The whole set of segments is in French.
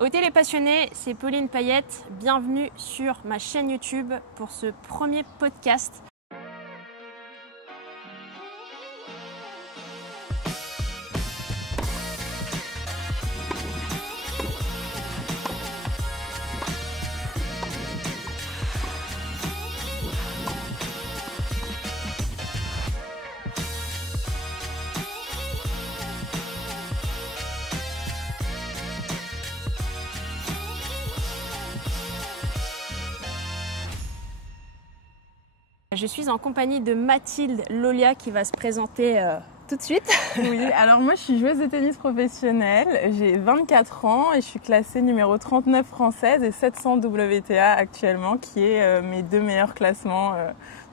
Ô les passionnés, c'est Pauline Payette. Bienvenue sur ma chaîne YouTube pour ce premier podcast. Je suis en compagnie de Mathilde Lolia qui va se présenter tout de suite. Oui, alors moi je suis joueuse de tennis professionnelle, j'ai 24 ans et je suis classée numéro 39 française et 700 WTA actuellement, qui est mes deux meilleurs classements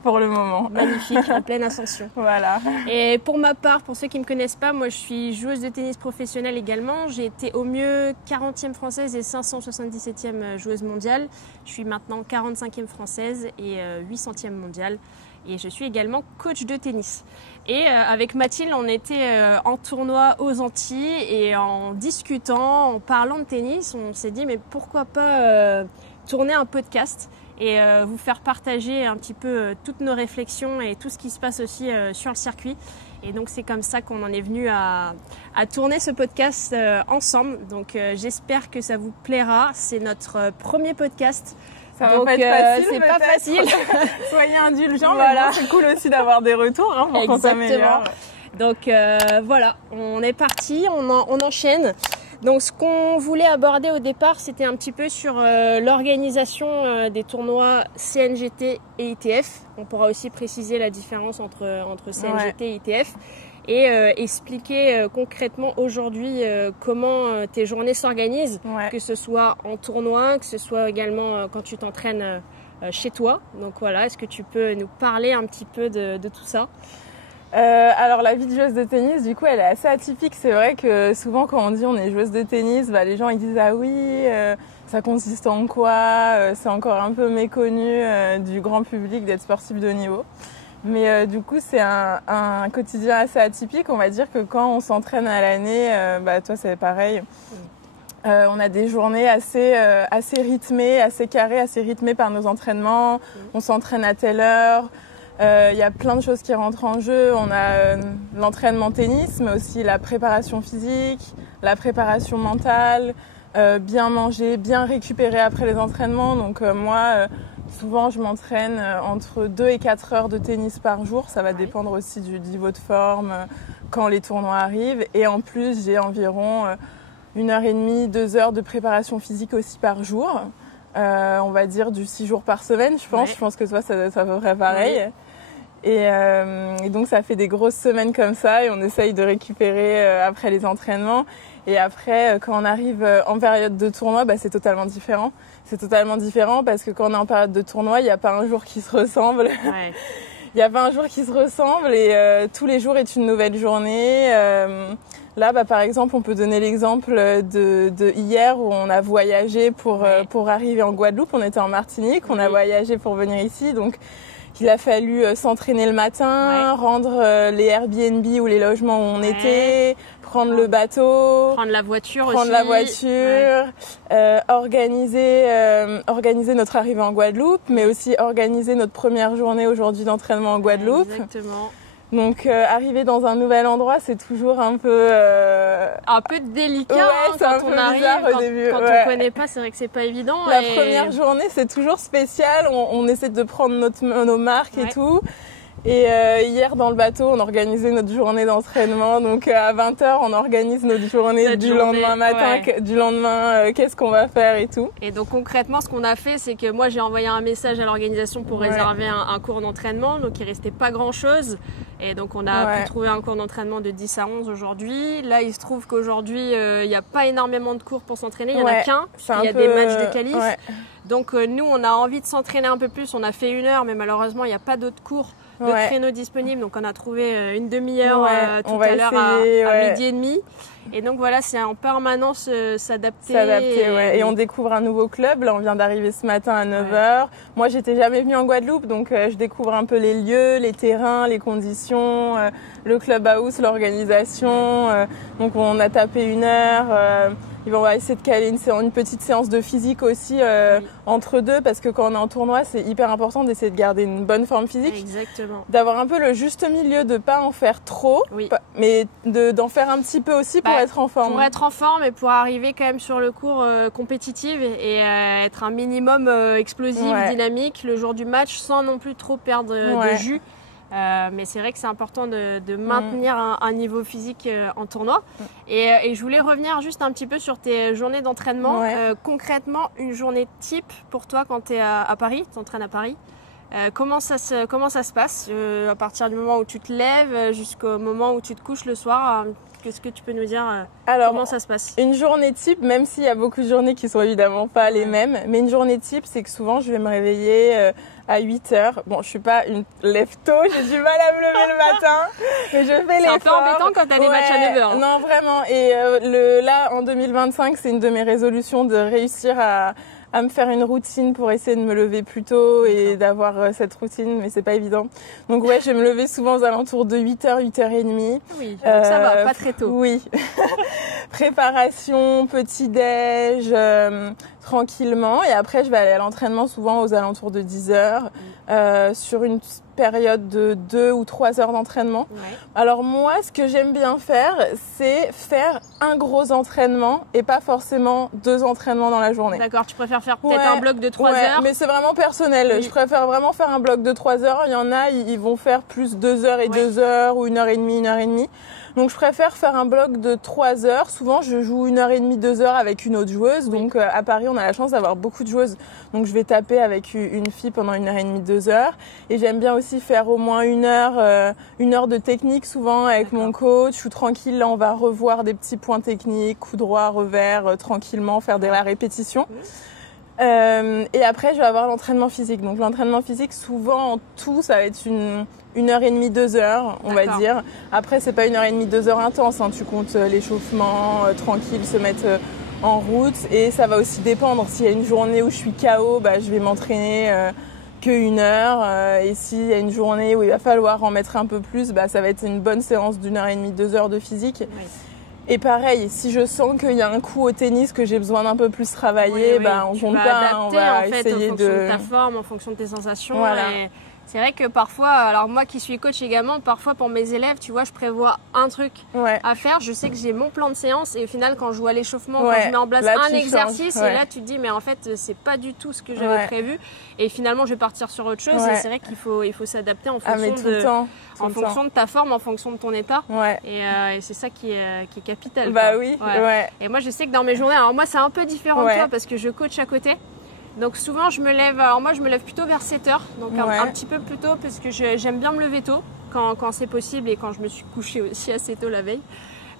pour le moment. Magnifique, en pleine ascension. Voilà. Et pour ma part, pour ceux qui ne me connaissent pas, moi je suis joueuse de tennis professionnelle également. J'ai été au mieux 40e française et 577e joueuse mondiale. Je suis maintenant 45e française et 800e mondiale. Et je suis également coach de tennis. Et avec Mathilde, on était en tournoi aux Antilles et en discutant, en parlant de tennis, on s'est dit mais pourquoi pas tourner un podcast et vous faire partager un petit peu toutes nos réflexions et tout ce qui se passe aussi sur le circuit. Et donc c'est comme ça qu'on en est venu à tourner ce podcast ensemble. Donc j'espère que ça vous plaira. C'est notre premier podcast. Ça va pas être facile, c'est pas facile. Soyez indulgents, Voilà. mais bon, c'est cool aussi d'avoir des retours pour qu'on s'améliore. Donc voilà, on est parti, on enchaîne. Donc ce qu'on voulait aborder au départ, c'était un petit peu sur l'organisation des tournois CNGT et ITF. On pourra aussi préciser la différence entre CNGT et ITF. Et expliquer concrètement aujourd'hui comment tes journées s'organisent, que ce soit en tournoi, que ce soit également quand tu t'entraînes chez toi. Donc voilà, est-ce que tu peux nous parler un petit peu de tout ça ? Alors la vie de joueuse de tennis, du coup, elle est assez atypique. C'est vrai que souvent quand on dit on est joueuse de tennis, les gens ils disent ah oui, ça consiste en quoi ? C'est encore un peu méconnu du grand public d'être sportif de haut niveau. Mais du coup, c'est un quotidien assez atypique. On va dire que quand on s'entraîne à l'année, toi c'est pareil. On a des journées assez rythmées, assez carrées, assez rythmées par nos entraînements. On s'entraîne à telle heure. Il y a plein de choses qui rentrent en jeu. On a l'entraînement tennis, mais aussi la préparation physique, la préparation mentale, bien manger, bien récupérer après les entraînements. Donc moi, souvent je m'entraîne entre 2 et 4 heures de tennis par jour. Ça va dépendre aussi du niveau de forme quand les tournois arrivent. Et en plus, j'ai environ 1h30, 2 heures de préparation physique aussi par jour. On va dire du 6 jours par semaine, je pense. Ouais. Je pense que toi, ça peut être pareil. Oui. Et donc, ça fait des grosses semaines comme ça et on essaye de récupérer après les entraînements. Et après, quand on arrive en période de tournoi, c'est totalement différent. C'est totalement différent parce que quand on est en période de tournoi, il n'y a pas un jour qui se ressemble. Ouais. Il n'y a pas un jour qui se ressemble et tous les jours est une nouvelle journée. Là, par exemple, on peut donner l'exemple de hier où on a voyagé pour arriver en Guadeloupe. On était en Martinique, on a voyagé pour venir ici. Donc, il a fallu s'entraîner le matin, rendre les Airbnb ou les logements où on était, prendre le bateau, prendre la voiture, organiser notre arrivée en Guadeloupe, mais aussi organiser notre première journée aujourd'hui d'entraînement en Guadeloupe. Exactement. Donc arriver dans un nouvel endroit, c'est toujours un peu délicat quand on arrive, quand on connaît pas, c'est vrai que c'est pas évident. La première journée, c'est toujours spécial, on essaie de prendre nos marques et tout. Et hier dans le bateau, on organisait notre journée d'entraînement. Donc à 20h, on organise notre journée lendemain matin, du lendemain, qu'est-ce qu'on va faire et tout. Et donc concrètement, ce qu'on a fait, c'est que moi j'ai envoyé un message à l'organisation pour réserver un cours d'entraînement. Donc il restait pas grand-chose. Et donc on a pu trouver un cours d'entraînement de 10 à 11 aujourd'hui. Là, il se trouve qu'aujourd'hui, il n'y a pas énormément de cours pour s'entraîner. Il n'y en a qu'un. Il y a des matchs de qualif. Donc nous, on a envie de s'entraîner un peu plus. On a fait 1 heure, mais malheureusement, il n'y a pas d'autres cours de créneaux disponibles. Donc on a trouvé une demi-heure tout à l'heure à midi et demi. Et donc voilà, c'est en permanence s'adapter. Et on découvre un nouveau club. Là, on vient d'arriver ce matin à 9h. Moi, j'étais jamais venue en Guadeloupe, donc je découvre un peu les lieux, les terrains, les conditions, le clubhouse, l'organisation. Donc on a tapé 1 heure. on va essayer de caler une petite séance de physique aussi entre deux, parce que quand on est en tournoi, c'est hyper important d'essayer de garder une bonne forme physique. Exactement. D'avoir un peu le juste milieu, de pas en faire trop, mais d'en faire un petit peu aussi pour être en forme. Pour être en forme et pour arriver quand même sur le cours compétitive et être un minimum explosif, dynamique le jour du match sans non plus trop perdre de jus. Mais c'est vrai que c'est important de maintenir un niveau physique en tournoi. Et je voulais revenir juste un petit peu sur tes journées d'entraînement. Concrètement, une journée type pour toi quand tu es à Paris, tu t'entraînes à Paris. Comment ça se passe à partir du moment où tu te lèves jusqu'au moment où tu te couches le soir? Qu'est-ce que tu peux nous dire? Comment ça se passe? Une journée type, même s'il y a beaucoup de journées qui sont évidemment pas les mêmes, mais une journée type, c'est que souvent je vais me réveiller à 8h. Bon, je suis pas une lève-tôt, j'ai du mal à me lever le matin, mais je fais l'effort. C'est un peu embêtant quand t'as des matchs à 9h. Non, vraiment. Et là, en 2025, c'est une de mes résolutions de réussir à me faire une routine pour essayer de me lever plus tôt et d'avoir cette routine, mais c'est pas évident. Donc ouais, je vais me lever souvent aux alentours de 8h, 8h30. Oui, donc ça va, pas très tôt. Oui. Préparation, petit-déj, tranquillement. Et après, je vais aller à l'entraînement souvent aux alentours de 10h, sur une période de 2 ou 3 heures d'entraînement. Alors moi, ce que j'aime bien faire, c'est faire un gros entraînement et pas forcément 2 entraînements dans la journée. D'accord, tu préfères faire peut-être un bloc de 3 heures? Mais c'est vraiment personnel. Je préfère vraiment faire un bloc de 3 heures. Il y en a, ils vont faire plus 2 heures et 2 heures ou 1h30, 1h30. Donc je préfère faire un bloc de 3 heures. Souvent je joue 1h30, 2 heures avec une autre joueuse. Donc à Paris on a la chance d'avoir beaucoup de joueuses. Donc je vais taper avec une fille pendant 1h30, 2 heures. Et j'aime bien aussi faire au moins 1 heure de technique souvent avec mon coach. Ou tranquille, là on va revoir des petits points techniques, coup droit, revers, tranquillement, faire de la répétition. Et après je vais avoir l'entraînement physique. Donc l'entraînement physique souvent en tout ça va être une 1h30, 2 heures, on va dire. Après, c'est pas 1h30, 2 heures intense. Hein. Tu comptes l'échauffement, tranquille, se mettre en route. Et ça va aussi dépendre. S'il y a une journée où je suis KO, je vais m'entraîner que 1 heure. Et s'il y a une journée où il va falloir en mettre un peu plus, ça va être une bonne séance d'1h30, 2 heures de physique. Et pareil, si je sens qu'il y a un coup au tennis que j'ai besoin d'un peu plus travailler, on compte pas. On va essayer en fonction de ta forme, en fonction de tes sensations. Voilà. Et c'est vrai que parfois, alors moi qui suis coach également, parfois pour mes élèves, tu vois, je prévois un truc à faire. Je sais que j'ai mon plan de séance et au final, quand je vois l'échauffement, quand je mets en place un exercice, et là tu te dis, mais en fait, c'est pas du tout ce que j'avais prévu. Et finalement, je vais partir sur autre chose. Et c'est vrai qu'il faut s'adapter en fonction de ta forme, en fonction de ton état. Et c'est ça qui est capital. Et moi, je sais que dans mes journées, alors moi, c'est un peu différent de toi parce que je coach à côté. Donc souvent je me lève, alors moi je me lève plutôt vers 7h, donc un petit peu plus tôt parce que j'aime bien me lever tôt quand c'est possible et quand je me suis couchée aussi assez tôt la veille.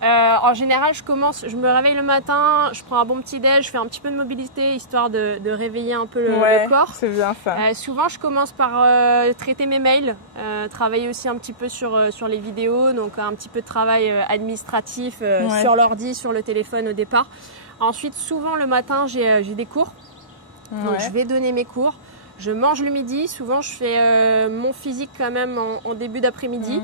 En général je me réveille le matin, je prends un bon petit déj, je fais un petit peu de mobilité histoire de réveiller un peu le corps. C'est bien ça. Souvent je commence par traiter mes mails, travailler aussi un petit peu sur les vidéos, donc un petit peu de travail administratif sur l'ordi, sur le téléphone au départ. Ensuite souvent le matin j'ai des cours. Donc je vais donner mes cours, je mange le midi, souvent je fais mon physique quand même en début d'après-midi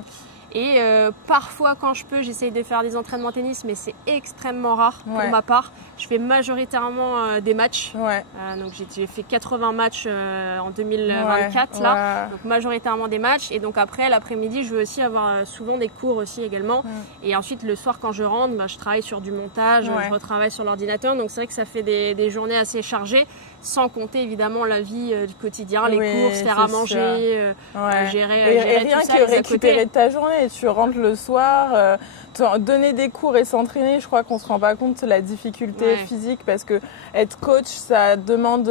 et parfois quand je peux j'essaye de faire des entraînements tennis mais c'est extrêmement rare pour ma part. Je fais majoritairement des matchs, donc j'ai fait 80 matchs en 2024 là, donc majoritairement des matchs et donc après l'après-midi je veux aussi avoir souvent des cours aussi également et ensuite le soir quand je rentre je travaille sur du montage, je retravaille sur l'ordinateur donc c'est vrai que ça fait des journées assez chargées sans compter évidemment la vie du quotidien, les courses, faire à manger, gérer et rien tout ça, que récupérer de ta journée, tu rentres le soir, donner des cours et s'entraîner, je crois qu'on se rend pas compte de la difficulté physique parce que être coach ça demande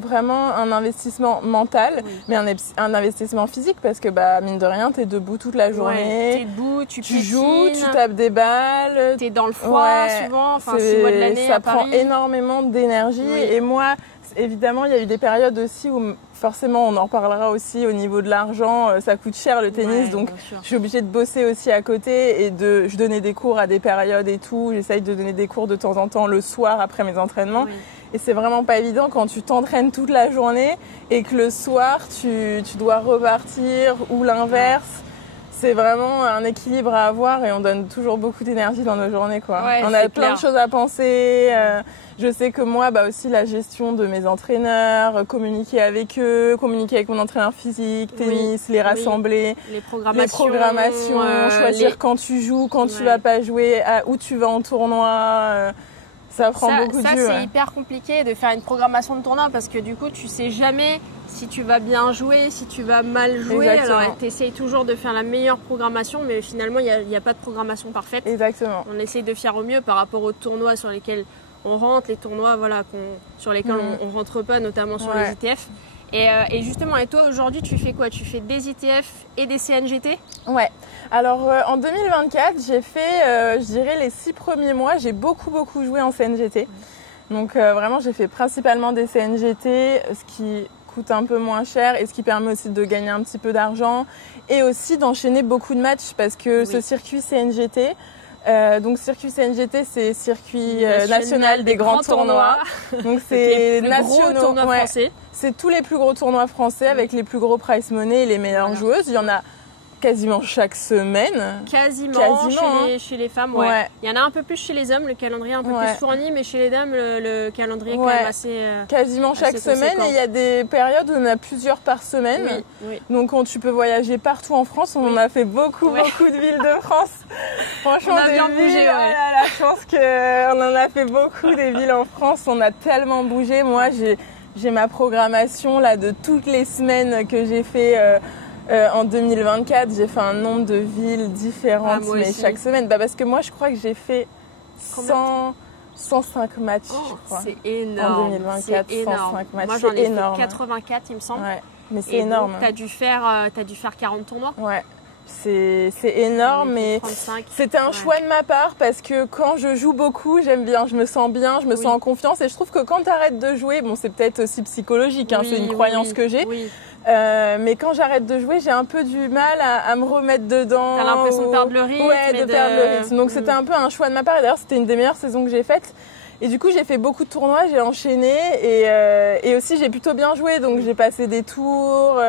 vraiment un investissement mental mais un investissement physique parce que mine de rien t'es debout toute la journée, t'es debout, tu joues, tu tapes des balles, t'es dans le froid souvent, 6 mois de l'année ça à Paris. prend énormément d'énergie et moi évidemment il y a eu des périodes aussi où forcément on en reparlera aussi au niveau de l'argent, ça coûte cher le tennis donc je suis obligée de bosser aussi à côté et je donnais des cours à des périodes et tout, j'essaye de donner des cours de temps en temps le soir après mes entraînements et c'est vraiment pas évident quand tu t'entraînes toute la journée et que le soir tu dois repartir ou l'inverse. c'est vraiment un équilibre à avoir et on donne toujours beaucoup d'énergie dans nos journées, quoi. Ouais, on a plein clair. de choses à penser. Je sais que moi, aussi la gestion de mes entraîneurs, communiquer avec eux, communiquer avec mon entraîneur physique, tennis, les rassembler, les programmations, choisir quand tu joues, quand tu vas pas jouer, où tu vas en tournoi. Ça prend beaucoup de jus. Ça, c'est hyper compliqué de faire une programmation de tournoi parce que du coup, tu sais jamais si tu vas bien jouer, si tu vas mal jouer. Exactement. Alors, tu essayes toujours de faire la meilleure programmation, mais finalement, il n'y a pas de programmation parfaite. Exactement. On essaye de faire au mieux par rapport aux tournois sur lesquels on rentre, les tournois sur lesquels on rentre pas, notamment sur les ITF. Et justement, et toi aujourd'hui, tu fais quoi? Tu fais des ITF et des CNGT? Ouais. Alors en 2024, j'ai fait, je dirais, les 6 premiers mois, j'ai beaucoup joué en CNGT. Donc vraiment, j'ai fait principalement des CNGT, ce qui coûte un peu moins cher et ce qui permet aussi de gagner un petit peu d'argent et aussi d'enchaîner beaucoup de matchs parce que ce circuit CNGT, donc circuit CNGT, c'est circuit national des grands tournois. Donc c'est nationaux, tournois français. C'est tous les plus gros tournois français avec les plus gros prize money et les meilleures joueuses. Il y en a quasiment chaque semaine. Quasiment chez les femmes, ouais. Il y en a un peu plus chez les hommes, le calendrier est un peu plus fourni, mais chez les dames, le calendrier est quand même assez quasiment chaque semaine, et il y a des périodes où on a plusieurs par semaine. Oui. Donc quand tu peux voyager partout en France, on en a fait beaucoup de villes de France. Franchement, on a bien bougé, je pense qu'on en a fait beaucoup des villes en France, on a tellement bougé. Moi, j'ai ma programmation là de toutes les semaines que j'ai fait en 2024, j'ai fait un nombre de villes différentes, mais chaque semaine. Parce que moi, je crois que j'ai fait 105 matchs, je crois. C'est énorme. En 2024, c'est 105 matchs. Moi, j'en ai énorme. fait 84, il me semble. Ouais, mais c'est énorme. Tu as dû faire 40 tournois. Ouais. C'est énorme, mais c'était un choix de ma part parce que quand je joue beaucoup, j'aime bien, je me sens bien, je me sens en confiance et je trouve que quand tu arrêtes de jouer, bon, c'est peut-être aussi psychologique, c'est une croyance que j'ai. Mais quand j'arrête de jouer, j'ai un peu du mal à me remettre dedans. T'as l'impression de perdre le rythme. Ouais, de perdre le rythme. Donc c'était un peu un choix de ma part. Et d'ailleurs, c'était une des meilleures saisons que j'ai faites. Et du coup, j'ai fait beaucoup de tournois, j'ai enchaîné. Et aussi, j'ai plutôt bien joué. Donc j'ai passé des tours.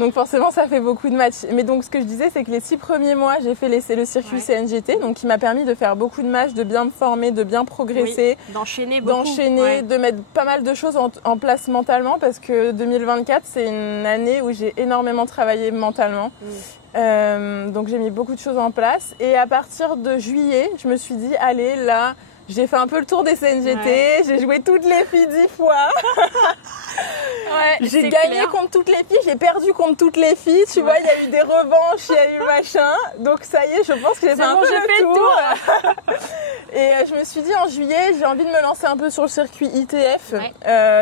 Donc forcément, ça fait beaucoup de matchs. Mais donc ce que je disais, c'est que les 6 premiers mois, j'ai fait le circuit CNGT, donc qui m'a permis de faire beaucoup de matchs, de bien me former, de bien progresser, d'enchaîner beaucoup, de mettre pas mal de choses en place mentalement, parce que 2024, c'est une année où j'ai énormément travaillé mentalement. Donc j'ai mis beaucoup de choses en place. Et à partir de juillet, je me suis dit, allez, là, j'ai fait un peu le tour des CNGT, j'ai joué toutes les filles 10 fois. J'ai gagné contre toutes les filles, j'ai perdu contre toutes les filles. Tu vois, il y a eu des revanches, il y a eu machin. Donc ça y est, je pense que j'ai fait un peu le tour. Et je me suis dit en juillet, j'ai envie de me lancer un peu sur le circuit ITF,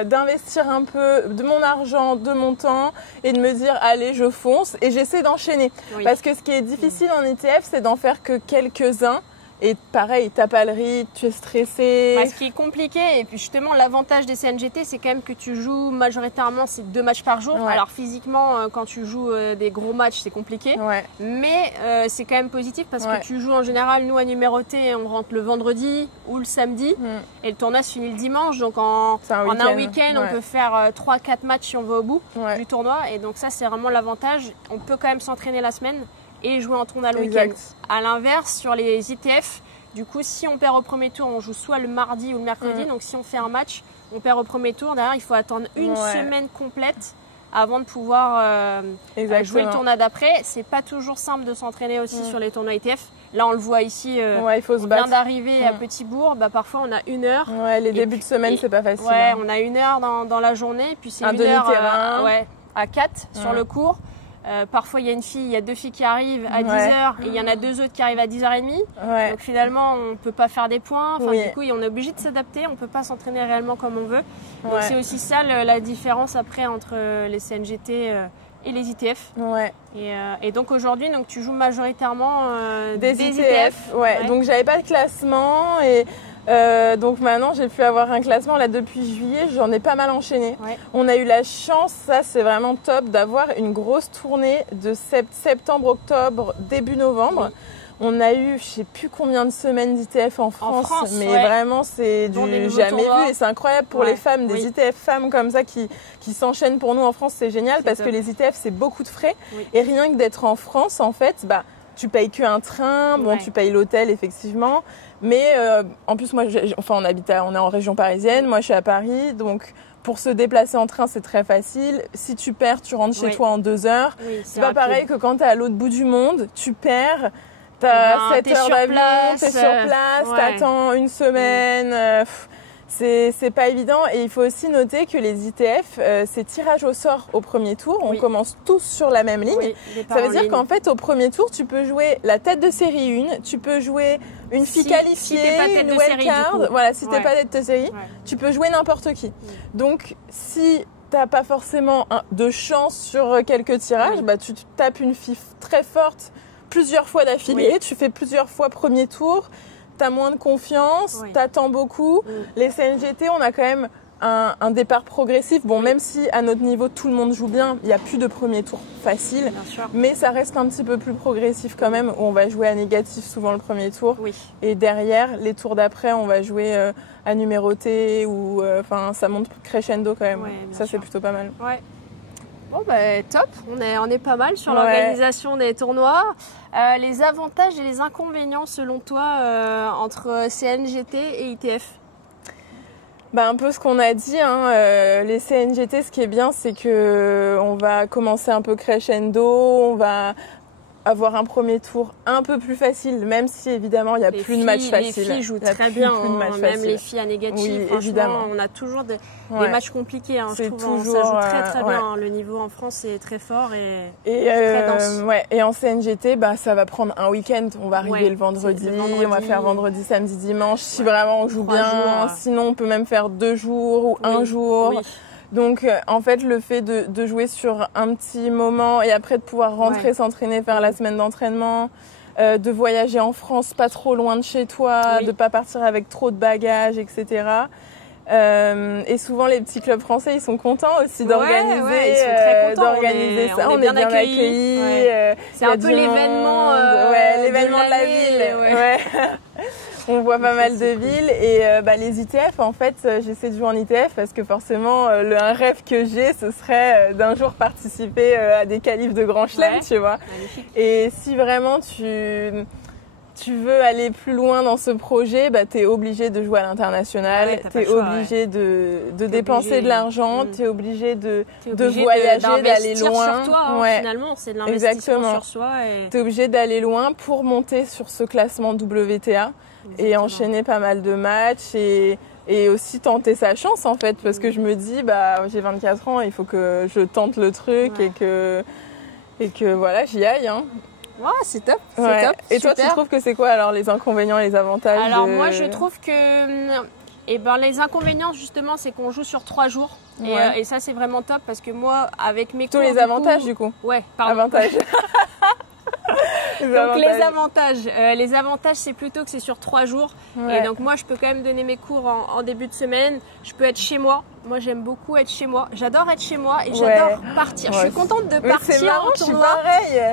d'investir un peu de mon argent, de mon temps et de me dire, allez, je fonce et j'essaie d'enchaîner. Parce que ce qui est difficile en ITF, c'est d'en faire que quelques-uns. Et pareil, t'as pas le rythme, tu es stressé. Ce qui est compliqué, et puis justement l'avantage des CNGT, c'est quand même que tu joues majoritairement, c'est 2 matchs par jour. Alors physiquement, quand tu joues des gros matchs, c'est compliqué. Mais c'est quand même positif parce que tu joues en général, nous à numéroté, on rentre le vendredi ou le samedi. Et le tournoi se finit le dimanche. Donc en un week-end, on peut faire 3-4 matchs si on va au bout du tournoi. Et donc ça, c'est vraiment l'avantage. On peut quand même s'entraîner la semaine et jouer en tournoi le week-end. À l'inverse, sur les ITF, du coup, si on perd au premier tour, on joue soit le mardi ou le mercredi. Donc si on fait un match, on perd au premier tour. Derrière, il faut attendre une semaine complète avant de pouvoir jouer le tournoi d'après. C'est pas toujours simple de s'entraîner aussi sur les tournois ITF. Là, on le voit ici, il faut se battre. On vient d'arriver à Petitbourg. Parfois, on a 1 heure. Les débuts de semaine, c'est pas facile. On a 1 heure dans la journée. Puis c'est 1 heure à 4 sur le cours. Parfois, il y a 2 filles qui arrivent à 10h et il y en a 2 autres qui arrivent à 10h30. Donc finalement, on ne peut pas faire des points. Du coup, on est obligé de s'adapter. On ne peut pas s'entraîner réellement comme on veut. Donc c'est aussi ça la différence après entre les CNGT et les ITF. Et donc aujourd'hui, tu joues majoritairement des ITF. Donc j'avais pas de classement et donc maintenant j'ai pu avoir un classement là depuis juillet, j'en ai pas mal enchaîné. On a eu la chance, ça c'est vraiment top, d'avoir une grosse tournée de septembre, octobre, début novembre. On a eu, je sais plus combien de semaines d'ITF en France, mais vraiment c'est du jamais vu et c'est incroyable pour les femmes, des ITF femmes comme ça qui s'enchaînent pour nous en France, c'est génial parce que les ITF c'est beaucoup de frais et rien que d'être en France en fait, tu payes qu'un train, tu payes l'hôtel effectivement, mais en plus moi, on est en région parisienne, moi je suis à Paris, donc pour se déplacer en train c'est très facile. Si tu perds, tu rentres chez toi en 2 heures. C'est pas pareil que quand t'es à l'autre bout du monde, tu perds, t'as 7 heures d'avion, t'es sur place, t'attends une semaine. C'est pas évident et il faut aussi noter que les ITF, c'est tirage au sort au premier tour. On commence tous sur la même ligne. Ça veut dire qu'en fait, au premier tour, tu peux jouer la tête de série 1, tu peux jouer une fille qualifiée, une wildcard. Voilà, si t'es pas tête de série, tu peux jouer n'importe qui. Donc, si t'as pas forcément de chance sur quelques tirages, tu tapes une fille très forte plusieurs fois d'affilée, tu fais plusieurs fois premier tour. T'as moins de confiance, t'attends beaucoup. Les CNGT, on a quand même un départ progressif. Bon, même si à notre niveau tout le monde joue bien, il n'y a plus de premier tour facile, mais ça reste un petit peu plus progressif quand même, où on va jouer à négatif souvent le premier tour. Et derrière, les tours d'après, on va jouer à numéroté ou ça monte crescendo quand même. Ça, c'est plutôt pas mal. Bon, top, on est pas mal sur l'organisation des tournois. Les avantages et les inconvénients selon toi entre CNGT et ITF? Un peu ce qu'on a dit, les CNGT, ce qui est bien, c'est que on va commencer un peu crescendo, on va avoir un premier tour un peu plus facile, même si évidemment il n'y a plus de matchs faciles. Les filles jouent très bien, même les filles à négatif. Franchement, évidemment. On a toujours des matchs compliqués. Je trouve, ça joue très très bien. Le niveau en France est très fort et très dense. Et en CNGT, ça va prendre un week-end. On va arriver le vendredi, on va faire vendredi, samedi, dimanche. Si vraiment on joue bien, sinon on peut même faire 2 jours ou un jour. Donc, en fait, le fait de jouer sur un petit moment et après de pouvoir rentrer, s'entraîner, faire la semaine d'entraînement, de voyager en France pas trop loin de chez toi, de pas partir avec trop de bagages, etc. Et souvent, les petits clubs français, ils sont contents aussi d'organiser, ils sont très contents, d'organiser ça. On est bien accueillis. C'est un peu l'événement de la ville. On voit pas mal de villes et les ITF, en fait, j'essaie de jouer en ITF parce que forcément, un rêve que j'ai, ce serait d'un jour participer à des qualifs de Grand Chelem, tu vois. Magnifique. Et si vraiment tu veux aller plus loin dans ce projet, t'es obligé de jouer à l'international, t'es obligé de dépenser de l'argent, t'es obligé de voyager, d'aller loin. Sur toi, finalement, c'est de l'investissement sur soi. T'es obligé d'aller loin pour monter sur ce classement WTA. Et enchaîner pas mal de matchs et aussi tenter sa chance en fait parce que je me dis j'ai 24 ans, il faut que je tente le truc et que voilà, j'y aille. C'est top, Et toi, tu trouves que c'est quoi alors les inconvénients et les avantages? Alors moi je trouve que les inconvénients justement c'est qu'on joue sur 3 jours et ça c'est vraiment top parce que moi avec mes cours... Tous les avantages du coup. Avantages. Donc les avantages c'est plutôt que c'est sur 3 jours et donc moi je peux quand même donner mes cours en début de semaine, je peux être chez moi. Moi j'aime beaucoup être chez moi, j'adore être chez moi et j'adore partir. Je suis contente de partir en tournoi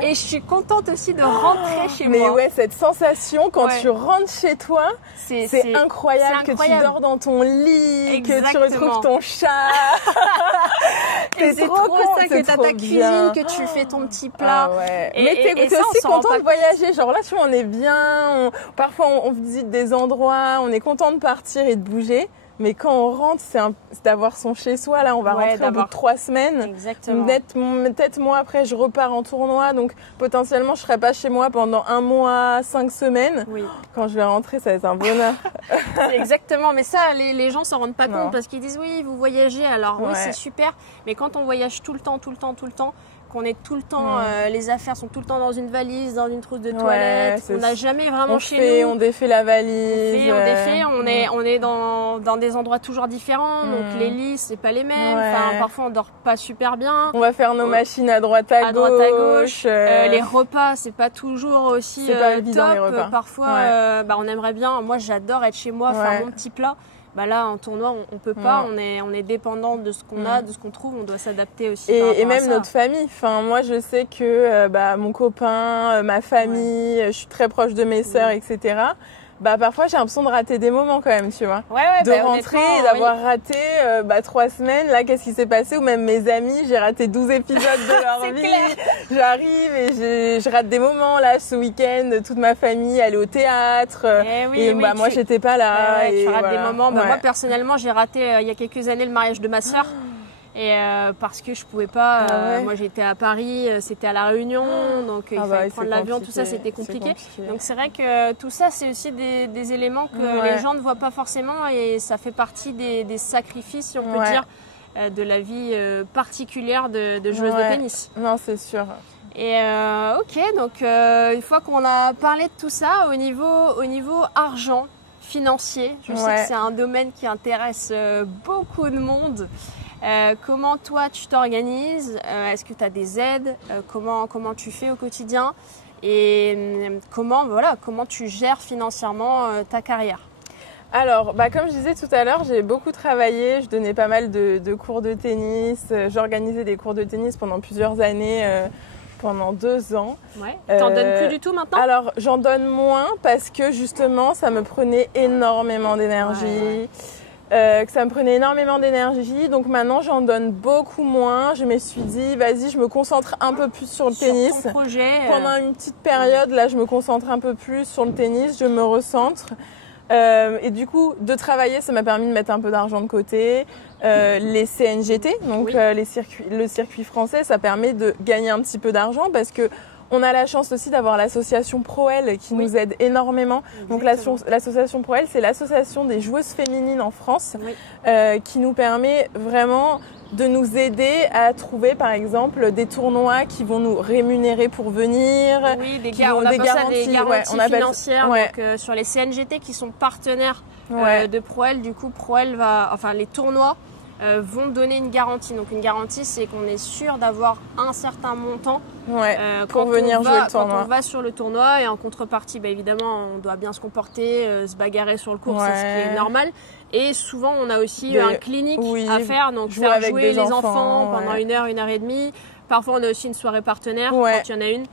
et je suis contente aussi de rentrer chez moi. Mais cette sensation quand tu rentres chez toi, c'est incroyable que tu dors dans ton lit, que tu retrouves ton chat. C'est trop ça que tu as ta cuisine, que tu fais ton petit plat. Mais t'es aussi content de voyager. Genre là, tu vois, on est bien. Parfois, on visite des endroits. On est content de partir et de bouger. Mais quand on rentre, c'est d'avoir son chez-soi. Là, on va rentrer au bout de 3 semaines. Exactement. Peut-être moi, après, je repars en tournoi. Donc, potentiellement, je serai pas chez moi pendant 1 mois, 5 semaines. Quand je vais rentrer, ça va être un bonheur. Exactement. Mais ça, les gens s'en rendent pas compte parce qu'ils disent oui, vous voyagez. Alors oui, c'est super. Mais quand on voyage tout le temps, qu'on est tout le temps, les affaires sont tout le temps dans une valise, dans une trousse de toilette, on n'a jamais vraiment chez nous. On défait la valise. On est dans des endroits toujours différents, donc les lits c'est pas les mêmes. Parfois on dort pas super bien. On va faire nos machines à droite à gauche. Les repas c'est pas toujours aussi pas évident, top. les repas. Parfois on aimerait bien. Moi j'adore être chez moi, faire mon petit plat. bah là, en tournoi, on peut pas. On est dépendant de ce qu'on a, de ce qu'on trouve. On doit s'adapter aussi. Et même notre famille. Enfin, moi, je sais que mon copain, ma famille, je suis très proche de mes sœurs, etc. Bah parfois j'ai l'impression de rater des moments quand même, tu vois. De rentrer et d'avoir raté 3 semaines. Là, qu'est-ce qui s'est passé? Ou même mes amis, j'ai raté 12 épisodes de leur vie. Clair. J'arrive et je rate des moments. Là, ce week-end, toute ma famille allait au théâtre. Moi, j'étais pas là. Tu rates des moments. Moi, personnellement, j'ai raté il y a quelques années le mariage de ma sœur. Et parce que je pouvais pas, moi j'étais à Paris, c'était à La Réunion, donc il fallait prendre l'avion, tout ça c'était compliqué. Donc c'est vrai que tout ça c'est aussi des éléments que les gens ne voient pas forcément et ça fait partie des sacrifices, si on peut dire, de la vie particulière de joueuse de tennis. Non, c'est sûr. Et ok, donc une fois qu'on a parlé de tout ça, au niveau argent, financier, je sais que c'est un domaine qui intéresse beaucoup de monde. Comment toi tu t'organises? Est-ce que tu as des aides? Comment tu fais au quotidien? Et comment tu gères financièrement ta carrière? Alors, comme je disais tout à l'heure, j'ai beaucoup travaillé, je donnais pas mal de cours de tennis, j'organisais des cours de tennis pendant plusieurs années, pendant 2 ans. T'en donnes plus du tout maintenant? Alors, j'en donne moins parce que justement, ça me prenait énormément d'énergie. Que ça me prenait énormément d'énergie, donc maintenant j'en donne beaucoup moins. Je me suis dit, vas-y, je me concentre un peu plus sur le tennis. Ton projet, pendant une petite période, là, je me concentre un peu plus sur le tennis, je me recentre. Et du coup, de travailler, ça m'a permis de mettre un peu d'argent de côté. Les CNGT, donc le circuit français, ça permet de gagner un petit peu d'argent parce que on a la chance aussi d'avoir l'association ProEl qui nous aide énormément. Donc l'association ProEl, c'est l'association des joueuses féminines en France qui nous permet vraiment de nous aider à trouver par exemple des tournois qui vont nous rémunérer pour venir. Oui, des garanties financières donc, sur les CNGT qui sont partenaires de ProEl. Du coup, ProEl les tournois vont donner une garantie. Donc une garantie, c'est qu'on est sûr d'avoir un certain montant pour venir jouer le tournoi. Quand on va sur le tournoi et en contrepartie, évidemment, on doit bien se comporter, se bagarrer sur le court, c'est ce qui est normal. Et souvent, on a aussi un clinique à faire, donc faire jouer les enfants pendant 1 heure, 1 heure et demie. Parfois, on a aussi une soirée partenaire quand il y en a une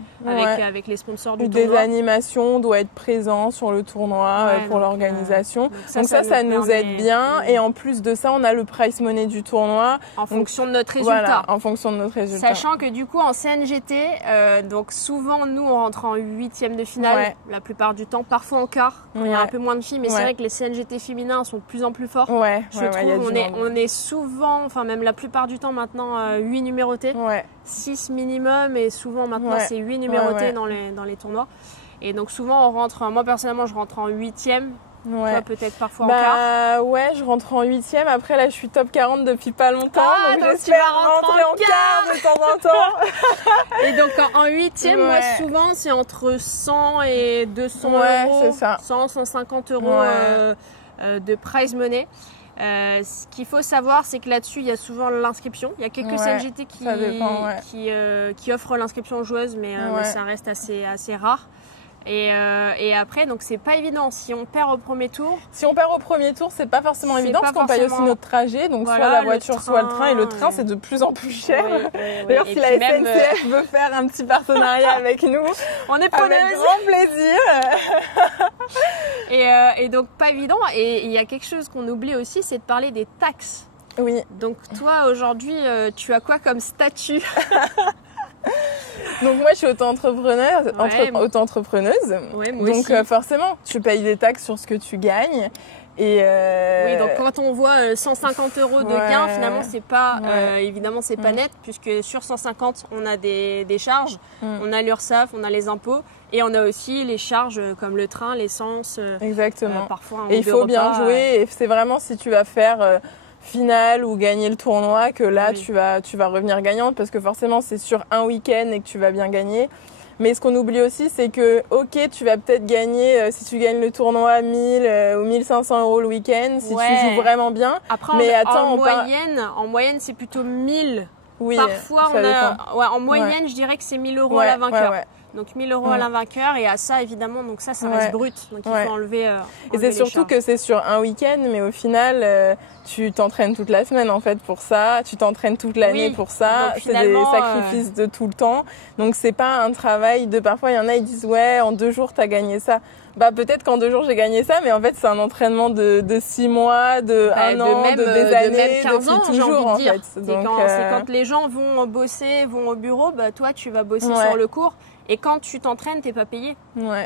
avec les sponsors du tournoi. Des animations, on doit être présent sur le tournoi pour l'organisation. Donc ça nous aide bien. Et en plus de ça, on a le prize money du tournoi. En fonction de notre résultat. Voilà, en fonction de notre résultat. Sachant que du coup, en CNGT, donc souvent, nous, on rentre en 8e de finale la plupart du temps. Parfois en quart, quand il y a un peu moins de filles. Mais c'est vrai que les CNGT féminins sont de plus en plus forts. Je trouve on est souvent, enfin même la plupart du temps maintenant, 8 numérotés. 6 minimum et souvent maintenant c'est 8 numérotés dans les tournois. Et donc souvent on rentre, moi personnellement je rentre en 8e, toi peut-être parfois en quart. Je rentre en 8e, après là je suis top 40 depuis pas longtemps, donc tu j'espère vas rentrer en quart de temps en temps. Et donc en 8e, moi souvent c'est entre 100 et 200 euros, c'est ça. 100, 150 euros de prize money. Ce qu'il faut savoir, c'est que là-dessus, il y a souvent l'inscription. Il y a quelques CNGT qui offrent l'inscription aux joueuses, mais ça reste assez rare. Et après, donc c'est pas évident. Si on perd au premier tour, c'est pas forcément évident parce qu'on paye aussi notre trajet, donc soit la voiture, soit le train. Et le train, c'est de plus en plus cher. D'ailleurs, si la SNCF veut faire un petit partenariat avec nous, on est preneuse. Avec grand plaisir. Et donc pas évident. Et il y a quelque chose qu'on oublie aussi, c'est de parler des taxes. Oui. Donc toi aujourd'hui, tu as quoi comme statut? Donc moi je suis auto-entrepreneuse. Donc forcément tu payes des taxes sur ce que tu gagnes. Et oui, donc quand on voit 150 euros de gain, finalement c'est pas évidemment c'est pas net, puisque sur 150 on a des charges, on a l'URSSAF, on a les impôts et on a aussi les charges comme le train, l'essence. Exactement. Parfois et il faut bien jouer. Et c'est vraiment si tu vas faire finale ou gagner le tournoi que là tu vas revenir gagnante, parce que forcément c'est sur un week-end et que tu vas bien gagner. Mais ce qu'on oublie aussi, c'est que tu vas peut-être gagner, si tu gagnes le tournoi, 1000 ou 1500 euros le week-end, si tu joues vraiment bien. Après, en moyenne, c'est plutôt 1000. Oui, parfois, en moyenne, je dirais que c'est 1000 euros à la vainqueur. Donc 1 000 € à l'invainqueur et à ça évidemment, donc ça reste brut. Donc il faut enlever. Et c'est surtout que c'est sur un week-end, mais au final, tu t'entraînes toute la semaine en fait pour ça, tu t'entraînes toute l'année pour ça. C'est des sacrifices de tout le temps. Donc c'est pas un travail de. Parfois il y en a ils disent ouais en 2 jours t'as gagné ça. Bah peut-être qu'en 2 jours j'ai gagné ça, mais en fait c'est un entraînement de 6 mois, de 1 an, de des années, de même 15 ans, toujours j'ai envie de dire. En fait. Donc c'est quand les gens vont bosser, vont au bureau, bah toi tu vas bosser sur le cours. Et quand tu t'entraînes, t'es pas payé.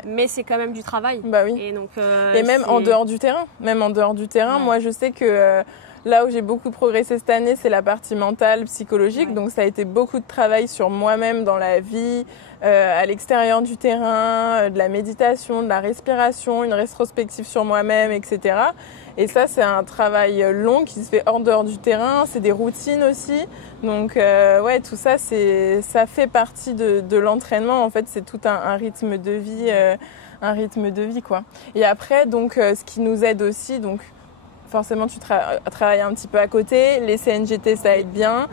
Mais c'est quand même du travail. Bah oui. Et donc et même en dehors du terrain. Moi je sais que là où j'ai beaucoup progressé cette année, c'est la partie mentale, psychologique. Donc ça a été beaucoup de travail sur moi-même dans la vie, à l'extérieur du terrain, de la méditation, de la respiration, une rétrospective sur moi-même, etc. Et ça, c'est un travail long qui se fait hors dehors du terrain. C'est des routines aussi. Donc tout ça, ça fait partie de l'entraînement. En fait, c'est tout un rythme de vie, quoi. Et après, donc, ce qui nous aide aussi, donc forcément, tu travailles un petit peu à côté. Les CNGT, ça aide bien.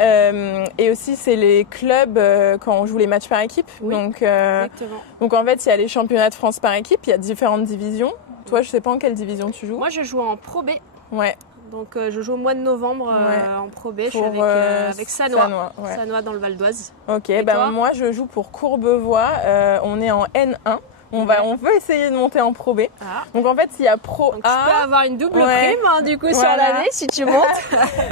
Et aussi c'est les clubs quand on joue les matchs par équipe. Donc en fait il y a les championnats de France par équipe, il y a différentes divisions. Toi je sais pas en quelle division tu joues. Moi je joue en Pro B. Ouais. Donc je joue au mois de novembre en Pro B. Je suis avec Sannois. Sannois dans le Val d'Oise. Ok, moi je joue pour Courbevoie. On est en N1. On veut essayer de monter en Pro B. Donc en fait, il y a Pro donc, A. Tu peux avoir une double prime du coup sur l'année si tu montes.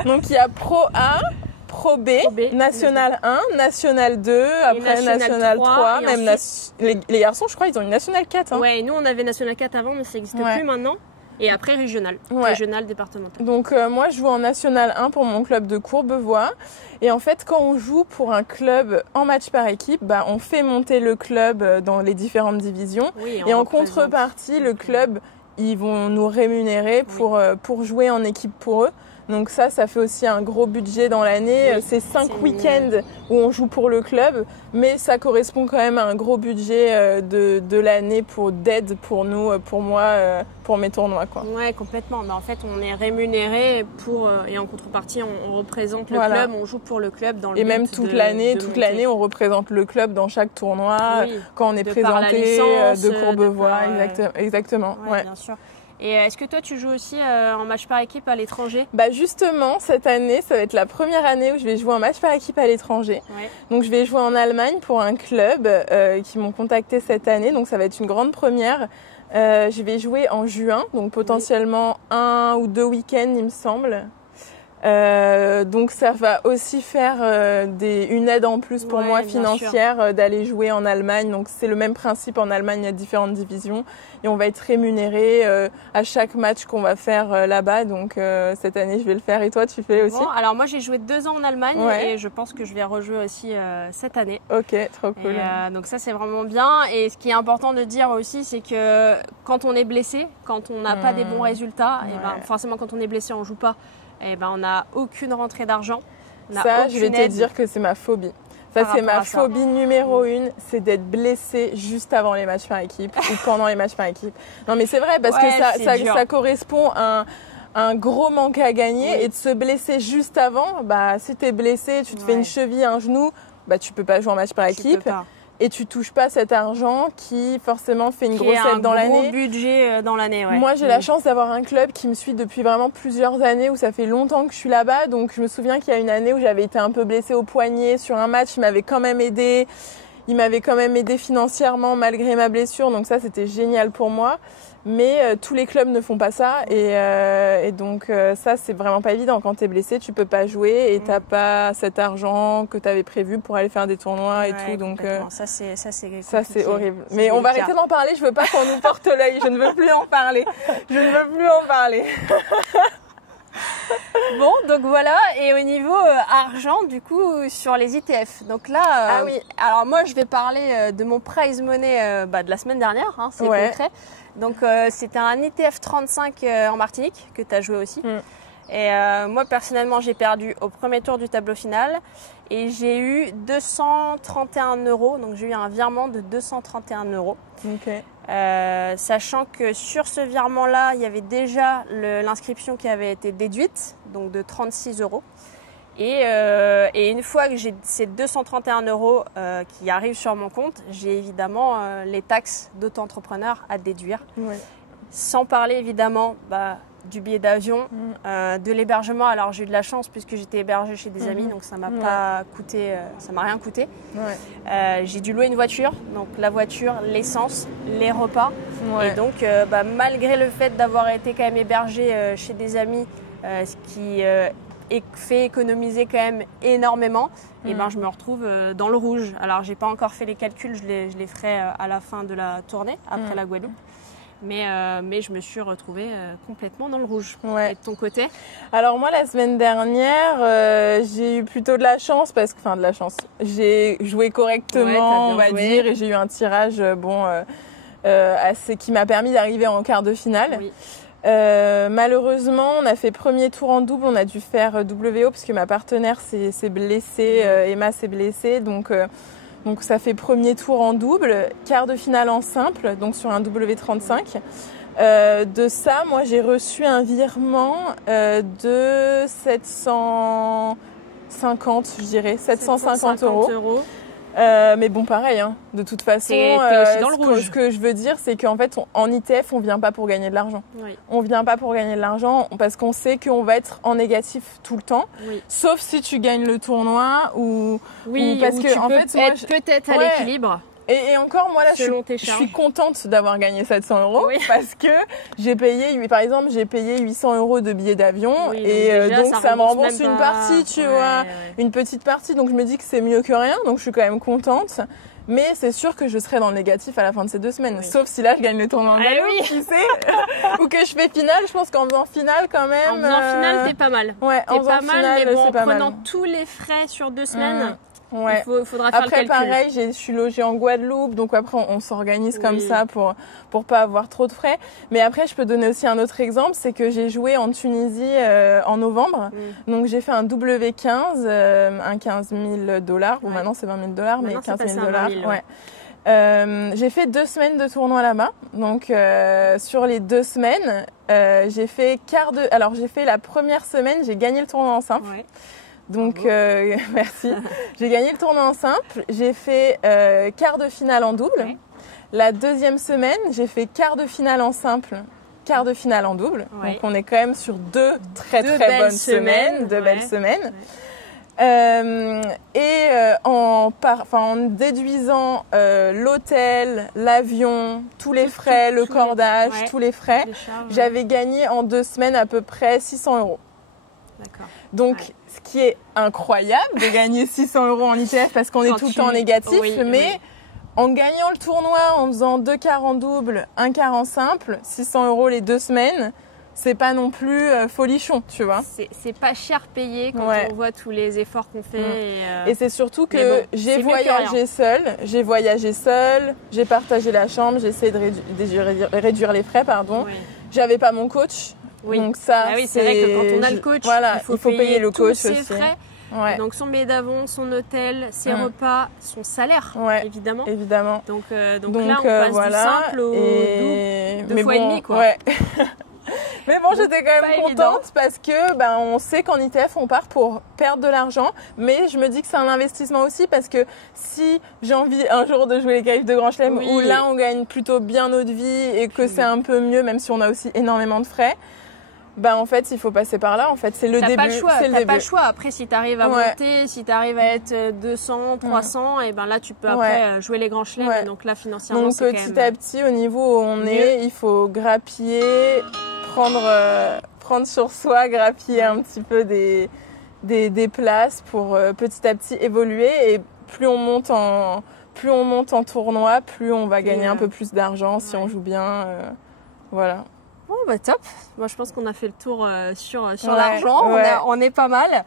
Donc il y a Pro A, Pro B, National 1, National 2, après National 3, même ensuite... les garçons, je crois, ils ont une National 4. Hein. Ouais, nous on avait National 4 avant, mais ça n'existe plus maintenant. Et après régional, départemental. Donc moi je joue en National 1 pour mon club de Courbevoie. Et en fait quand on joue pour un club en match par équipe, on fait monter le club dans les différentes divisions. Et en contrepartie, le club, ils vont nous rémunérer pour jouer en équipe pour eux. Donc ça fait aussi un gros budget dans l'année. C'est 5 week-ends où on joue pour le club, mais ça correspond quand même à un gros budget de l'année d'aide pour nous, pour moi, pour mes tournois, quoi. Ouais, complètement. En fait, on est rémunéré et en contrepartie, on représente le club, on joue pour le club dans le but. Et même toute l'année, on représente le club dans chaque tournoi, quand on est présenté de Courbevoie, exactement. Bien sûr. Et est-ce que toi tu joues aussi en match par équipe à l'étranger ? Justement, cette année, ça va être la première année où je vais jouer en match par équipe à l'étranger. Donc je vais jouer en Allemagne pour un club qui m'ont contacté cette année, donc ça va être une grande première. Je vais jouer en juin, donc potentiellement 1 ou 2 week-ends il me semble. Donc ça va aussi faire une aide en plus pour moi financière d'aller jouer en Allemagne. Donc c'est le même principe, en Allemagne il y a différentes divisions et on va être rémunéré à chaque match qu'on va faire là-bas. Donc cette année je vais le faire. Et toi tu fais aussi ? Alors moi j'ai joué 2 ans en Allemagne et je pense que je vais rejouer aussi cette année. Ok, trop cool. Donc ça c'est vraiment bien. Et ce qui est important de dire aussi c'est que quand on est blessé, quand on n'a pas des bons résultats, et forcément quand on est blessé on joue pas. On n'a aucune rentrée d'argent. Ça, je vais te dire que c'est ma phobie. Ça, c'est ma phobie numéro 1, c'est d'être blessée juste avant les matchs par équipe ou pendant les matchs par équipe. Non, mais c'est vrai parce que ça correspond à un gros manque à gagner et de se blesser juste avant. Si t'es blessé, tu te fais une cheville, un genou, tu peux pas jouer en match par équipe. Et tu touches pas cet argent qui forcément fait une grosse aide dans l'année. Un gros budget dans l'année, Moi, j'ai la chance d'avoir un club qui me suit depuis vraiment plusieurs années, où ça fait longtemps que je suis là-bas. Donc, je me souviens qu'il y a une année où j'avais été un peu blessée au poignet sur un match. Il m'avait quand même aidé. Il m'avait quand même aidé financièrement malgré ma blessure. Donc ça, c'était génial pour moi. Mais tous les clubs ne font pas ça et donc ça c'est vraiment pas évident. Quand t'es blessé, tu peux pas jouer et t'as pas cet argent que t'avais prévu pour aller faire des tournois et tout. Donc ça c'est horrible. Mais on va arrêter d'en parler. Je veux pas qu'on nous porte l'œil. Je ne veux plus en parler. Bon, donc voilà. Et au niveau argent, du coup, sur les ETF. Donc là, alors moi, je vais parler de mon prize money de la semaine dernière. C'est concret. Donc c'était un ETF 35 en Martinique que tu as joué aussi. Et moi, personnellement, j'ai perdu au premier tour du tableau final. Et j'ai eu 231 €. Donc j'ai eu un virement de 231 €. Ok. Sachant que sur ce virement-là, il y avait déjà l'inscription qui avait été déduite, donc de 36 €. Et une fois que j'ai ces 231 € qui arrivent sur mon compte, j'ai évidemment les taxes d'auto-entrepreneur à déduire. Ouais. Sans parler évidemment du billet d'avion, de l'hébergement. Alors j'ai eu de la chance puisque j'étais hébergée chez des amis, donc ça m'a pas coûté, ça m'a rien coûté. Ouais. J'ai dû louer une voiture, donc la voiture, l'essence, les repas. Ouais. Et donc malgré le fait d'avoir été quand même hébergée chez des amis, ce qui fait économiser quand même énormément, et je me retrouve dans le rouge. Alors j'ai pas encore fait les calculs, je les ferai à la fin de la tournée, après la Guadeloupe. Mais je me suis retrouvée complètement dans le rouge. Ouais. Et de ton côté? Alors moi, la semaine dernière, j'ai eu plutôt de la chance j'ai joué correctement, on va dire, et j'ai eu un tirage assez qui m'a permis d'arriver en quart de finale. Oui. Malheureusement, on a fait premier tour en double, on a dû faire WO parce que ma partenaire s'est blessée, Emma s'est blessée, donc ça fait premier tour en double, quart de finale en simple, donc sur un W35. De ça, moi j'ai reçu un virement de 750, je dirais, 750 €. Mais bon, pareil, hein. De toute façon, ce que je veux dire, c'est qu'en fait, en ITF, on vient pas pour gagner de l'argent. Oui. On vient pas pour gagner de l'argent parce qu'on sait qu'on va être en négatif tout le temps. Oui. Sauf si tu gagnes le tournoi ou parce que en fait, moi, peut-être à l'équilibre. Et encore, moi là, je suis contente d'avoir gagné 700 € parce que j'ai payé 800 € de billets d'avion donc ça me rembourse une partie, tu vois, une petite partie. Donc je me dis que c'est mieux que rien, donc je suis quand même contente. Mais c'est sûr que je serai dans le négatif à la fin de ces 2 semaines. Oui. Sauf si là, je gagne le tournoi en Guadeloupe, tu sais. Ou que je fais finale. Je pense qu'en faisant finale, quand même. En faisant finale, t'es pas mal. Ouais, t'es pas mal, mais bon, en prenant tous les frais sur 2 semaines. Ouais. Il faudra faire après, le calcul. Pareil, je suis logée en Guadeloupe, donc après on s'organise comme ça pour pas avoir trop de frais. Mais après, je peux donner aussi un autre exemple, c'est que j'ai joué en Tunisie en novembre. Donc j'ai fait un W15, un 15 000 $. Bon, maintenant c'est 20 000 $, mais 15 000 $. Ouais. J'ai fait 2 semaines de tournoi là-bas. Donc sur les 2 semaines, j'ai fait j'ai fait la première semaine, j'ai gagné le tournoi en simple. Ouais. Donc merci. J'ai gagné le tournoi en simple. J'ai fait quart de finale en double. Ouais. La deuxième semaine, j'ai fait quart de finale en simple, quart de finale en double. Ouais. Donc on est quand même sur 2 très bonnes semaines, 2 belles semaines. Ouais. En déduisant l'hôtel, l'avion, tous les frais, le cordage, tous les frais, j'avais gagné en 2 semaines à peu près 600 €. D'accord. Donc, ce qui est incroyable de gagner 600 € en ITF parce qu'on est tout le temps négatif, mais en gagnant le tournoi, en faisant 2 quarts en double, 1 quart en simple, 600 € les 2 semaines, c'est pas non plus folichon, tu vois. C'est pas cher payé quand on voit tous les efforts qu'on fait. Et c'est surtout que j'ai voyagé seule, j'ai partagé la chambre, j'ai essayé de réduire les frais, pardon. J'avais pas mon coach. Oui. Donc ça, c'est vrai que quand on a le coach, il faut payer le coach tous ses frais. Ouais. Donc son billet d'avion, son hôtel, ses repas, son salaire, évidemment. Donc là, on passe du simple au double, 2 fois et demi, quoi. Ouais. Mais bon, j'étais quand même contente parce que on sait qu'en ITF, on part pour perdre de l'argent. Mais je me dis que c'est un investissement aussi parce que si j'ai envie un jour de jouer les qualifs de Grand Chelem où là, on gagne plutôt bien notre vie et que c'est un peu mieux, même si on a aussi énormément de frais, en fait, il faut passer par là. En fait, c'est le début. T'as pas le choix. Après, si t'arrives à monter, si t'arrives à être 200, 300, et là, tu peux après jouer les grands chelems. Ouais. Donc là, financièrement, c'est quand même... Donc petit à petit, au niveau où on est, il faut grappiller, prendre sur soi, grappiller un petit peu des places pour petit à petit évoluer. Et plus on monte en tournoi, plus on va gagner un peu plus d'argent si on joue bien. Voilà. Bon, top. Moi, je pense qu'on a fait le tour sur l'argent. On est pas mal.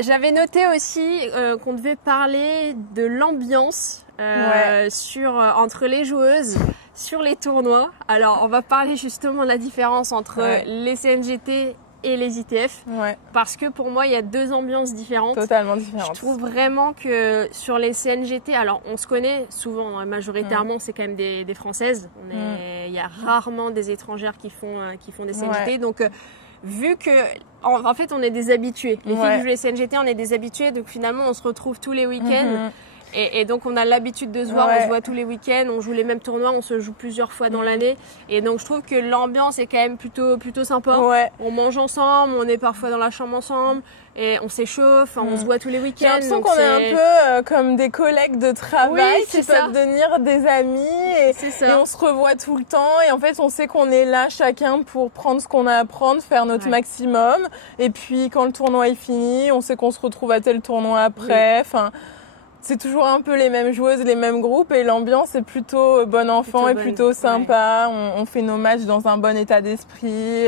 J'avais noté aussi qu'on devait parler de l'ambiance entre les joueuses sur les tournois. Alors, on va parler justement de la différence entre les CNGT et les ITF, parce que pour moi il y a 2 ambiances différentes. Totalement différentes. Je trouve vraiment que sur les CNGT, alors on se connaît souvent, majoritairement c'est quand même des Françaises. Il y a rarement des étrangères qui font des CNGT, donc vu que en fait on est des habitués. Les filles Ouais. qui jouent les CNGT, on est des habitués, donc finalement on se retrouve tous les week-ends. Et donc on a l'habitude de se voir, Ouais. on se voit tous les week-ends, on joue les mêmes tournois, on se joue plusieurs fois dans l'année. Et donc je trouve que l'ambiance est quand même plutôt sympa. Ouais. On mange ensemble, on est parfois dans la chambre ensemble, et on s'échauffe, on se voit tous les J'ai week-ends. l'impression donc qu'on est c'est- un peu comme des collègues de travail Oui, qui c'est ça. peuvent devenir des amis C'est et ça. on se revoit tout le temps et en fait on sait qu'on est là chacun pour prendre ce qu'on a à prendre, faire notre Ouais. maximum et puis quand le tournoi est fini, on sait qu'on se retrouve à tel tournoi après. Enfin, c'est toujours un peu les mêmes joueuses, les mêmes groupes et l'ambiance est plutôt bon enfant Plutôt et bonne, plutôt ouais. sympa. On fait nos matchs dans un bon état d'esprit.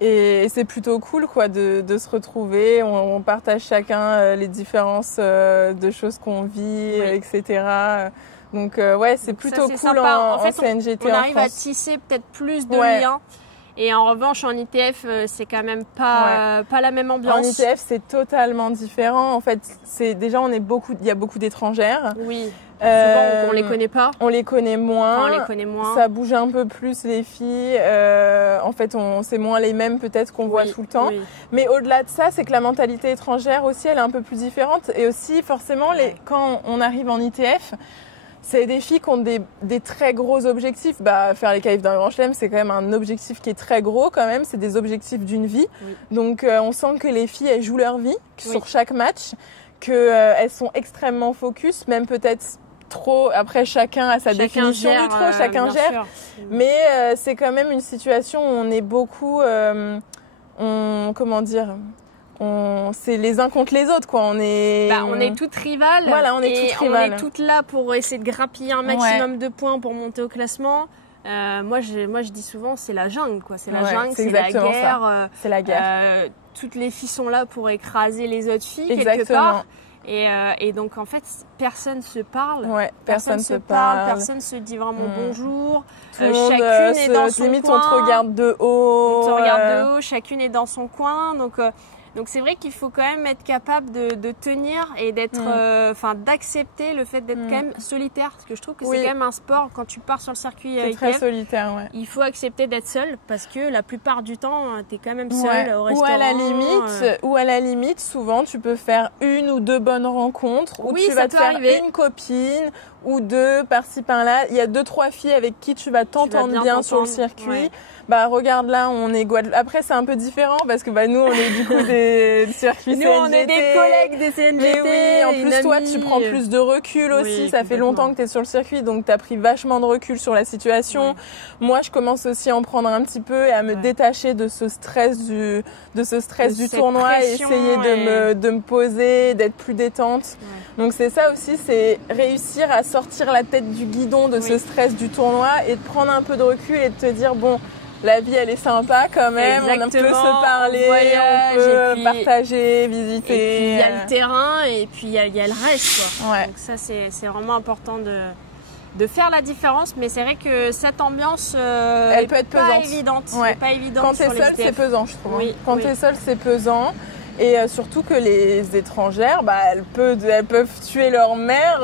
Et c'est plutôt cool quoi de se retrouver. On partage chacun les différences de choses qu'on vit, Oui. etc. Donc ouais, c'est Donc ça, plutôt c'est cool sympa. en En fait, CNGT on en arrive à France. tisser peut-être plus de Ouais. liens. Et en revanche, en ITF, c'est quand même pas la même En ambiance. ITF, c'est totalement différent. En fait, c'est déjà il y a beaucoup d'étrangères. Oui. Euh, Souvent, on les connaît pas. On les connaît moins. Enfin, on les connaît moins. Ça bouge un peu plus les filles. En fait, c'est moins les mêmes peut-être qu'on voit Oui, tout le temps. oui. Mais au-delà de ça, c'est que la mentalité étrangère aussi, elle est un peu plus différente. Et aussi, forcément, quand on arrive en ITF, c'est des filles qui ont des très gros objectifs. Faire les qualifs d'un grand chelem, c'est quand même un objectif qui est très gros quand même. C'est des objectifs d'une vie. Oui. Donc, on sent que les filles, elles jouent leur vie Oui. sur chaque match, qu'elles sont extrêmement focus, même peut-être trop. Après, chacun a sa définition du trop, chacun bien gère. sûr. Mais c'est quand même une situation où on est beaucoup, c'est les uns contre les autres, quoi. On est toutes rivales. Voilà, on est et toutes rivales. on est toutes là pour essayer de grappiller un maximum de points pour monter au classement. Moi, je dis souvent, c'est la jungle, quoi. C'est la Ouais, jungle, c'est c'est la exactement guerre. ça. C'est la guerre. Toutes les filles sont là pour écraser les autres filles quelque Exactement. part. Et donc en fait, personne se parle. Ouais, personne se parle, parle. personne se dit vraiment bonjour. Tout le monde Chacune est dans son limite, coin. on te regarde de haut. On te regarde de haut, chacune est dans son coin. Donc c'est vrai qu'il faut quand même être capable de tenir et d'être, d'accepter le fait d'être quand même solitaire. Parce que je trouve que Oui. c'est quand même un sport, quand tu pars sur le circuit C'est très ITF, solitaire, ouais. il faut accepter d'être seul parce que la plupart du temps, tu es quand même seul Ouais. au Ou restaurant. à la limite, souvent, tu peux faire une ou deux bonnes rencontres où Oui, tu ça vas te peut faire arriver. une copine ou deux par-ci par-là. Il y a 2-3 filles avec qui tu vas t'entendre bien sur le circuit. ouais. Regarde là, on est Guadeloupe. Après, c'est un peu différent parce que nous, on est du coup des circuits Nous, CNGT. on est des collègues des CNGT. Mais oui, en une plus, toi, amie. tu prends plus de recul aussi. Oui, Ça fait longtemps que tu es sur le circuit, donc tu as pris vachement de recul sur la situation. Ouais. Moi, je commence aussi à en prendre un petit peu et à me détacher de ce stress du cette tournoi pression, et essayer de me poser, d'être plus détente. Ouais. Donc c'est ça aussi, c'est réussir à sortir la tête du guidon de ce stress du tournoi et de prendre un peu de recul et de te dire bon, la vie elle est sympa quand même, on peut Exactement, se parler, on voyage, on peut et puis- partager, Et visiter. puis il y a le terrain et puis il y a le reste, quoi. Ouais. Donc ça c'est vraiment important de faire la différence, mais c'est vrai que cette ambiance Elle peut être pas pesante. évidente. Ouais. Pas évidente Quand t'es sur les seul, c'est ITF. pesant, je trouve. Oui, Quand oui. t'es seul, c'est pesant. Et surtout que les étrangères, elles peuvent tuer leur mère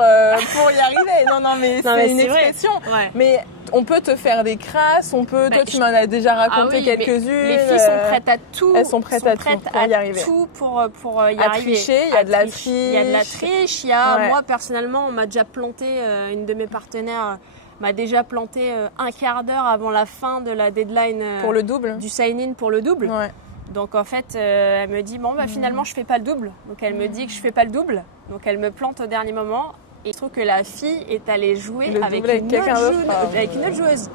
pour y arriver. Non, mais Non, mais c'est une c'est vrai. expression. Ouais. Mais on peut te faire des crasses, toi tu m'en as déjà raconté mais quelques-unes. les filles sont prêtes à tout. Elles sont prêtes à tout pour y arriver. Tout pour y À arriver. tricher, il y a de la triche. Il y a de la triche. Ouais. Moi personnellement, on m'a déjà planté, une de mes partenaires m'a déjà planté un quart d'heure avant la fin de la deadline Pour le double. du sign-in pour le double. Ouais. Donc en fait, elle me dit finalement je fais pas le double. Donc elle me dit que je fais pas le double. Donc elle me plante au dernier moment. Et je trouve que la fille est allée jouer Le avec double avec une, quelqu'un autre d'autre. Ah. avec une autre joueuse.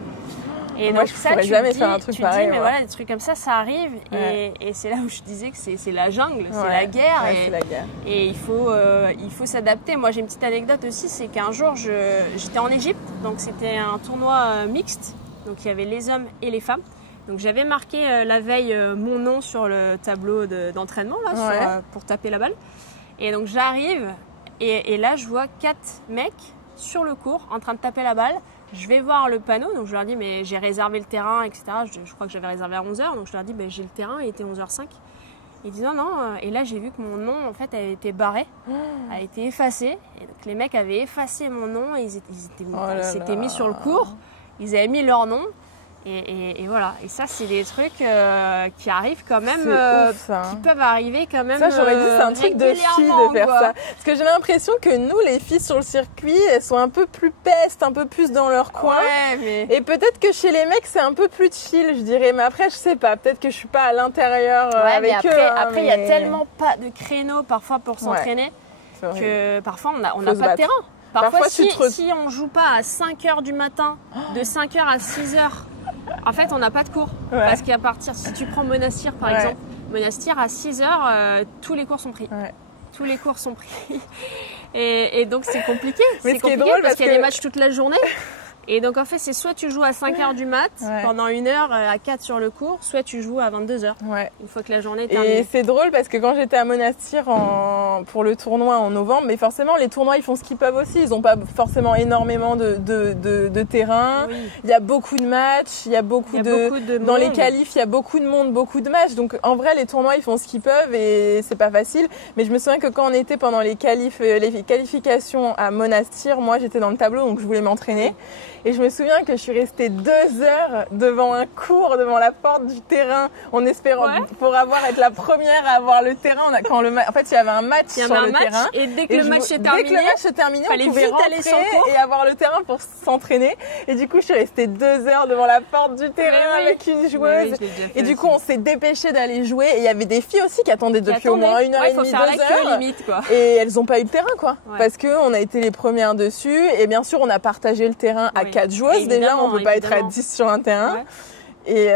Et Moi, donc je ça, pourrais tu jamais te faire un dis, truc tu pareil, dis, mais moi. voilà, des trucs comme ça arrive. Ouais. Et c'est là où je disais que c'est la jungle, c'est Ouais. la guerre. Ouais, et c'est la guerre. et il faut s'adapter. Moi, j'ai une petite anecdote aussi, c'est qu'un jour, j'étais en Égypte, donc c'était un tournoi mixte, donc il y avait les hommes et les femmes. Donc j'avais marqué la veille mon nom sur le tableau d'entraînement là, pour taper la balle. Et donc j'arrive et là je vois 4 mecs sur le court en train de taper la balle. Je vais voir le panneau, donc je leur dis mais j'ai réservé le terrain, etc. Je crois que j'avais réservé à 11h, donc je leur dis j'ai le terrain, il était 11h05. Ils disent non. Et là, j'ai vu que mon nom, en fait, avait été barré, a été effacé. Et donc, les mecs avaient effacé mon nom et ils s'étaient mis sur le cours. Ils avaient mis leur nom. Et voilà. Et ça, c'est des trucs qui arrivent quand même, ouf, ça, qui peuvent arriver quand même. Ça, j'aurais dit, c'est un truc de fille de faire quoi. ça. Parce que j'ai l'impression que nous, les filles sur le circuit, elles sont un peu plus pestes, un peu plus dans leur coin. Ouais, mais... Et peut-être que chez les mecs, c'est un peu plus chill, je dirais. Mais après, je sais pas. Peut-être que je suis pas à l'intérieur avec après, eux. Après, il y a tellement pas de créneaux parfois pour s'entraîner que parfois, on n'a pas de terrain. Parfois si on joue pas à 5h du matin, de 5h à 6h, en fait, on n'a pas de cours. Parce qu'à partir, si tu prends Monastir par exemple, Monastir à 6h, tous les cours sont pris. Tous les cours sont pris. Et donc, c'est compliqué. Mais c'est compliqué drôle parce qu'il y a des matchs toute la journée. Et donc en fait, c'est soit tu joues à 5h du mat pendant 1 heure à 4 sur le cours, soit tu joues à 22h. Une fois que la journée est terminée. Et c'est drôle parce que quand j'étais à Monastir pour le tournoi en novembre, mais forcément les tournois ils font ce qu'ils peuvent aussi. Ils n'ont pas forcément énormément de terrain. Il y a beaucoup de matchs, il y a beaucoup de dans les qualifs, il y a beaucoup de monde, beaucoup de matchs. Donc en vrai les tournois ils font ce qu'ils peuvent et c'est pas facile. Mais je me souviens que quand on était pendant les qualifications à Monastir, moi j'étais dans le tableau donc je voulais m'entraîner. Et je me souviens que je suis restée 2 heures devant un cours, devant la porte du terrain, en espérant pour être la première à avoir le terrain. En fait, il y avait un match sur le terrain. Et dès que le match est terminé, on pouvait rentrer et avoir le terrain pour s'entraîner. Et du coup, je suis restée 2 heures devant la porte du terrain avec une joueuse. Et du coup, on s'est dépêché d'aller jouer. Et il y avait des filles aussi qui attendaient depuis au moins 1h30, 2 heures. Limite, quoi. Et elles n'ont pas eu le terrain, quoi. Parce qu'on a été les premières dessus. Et bien sûr, on a partagé le terrain à 4 joueuses. Déjà, on peut pas être à 10 sur un terrain. Et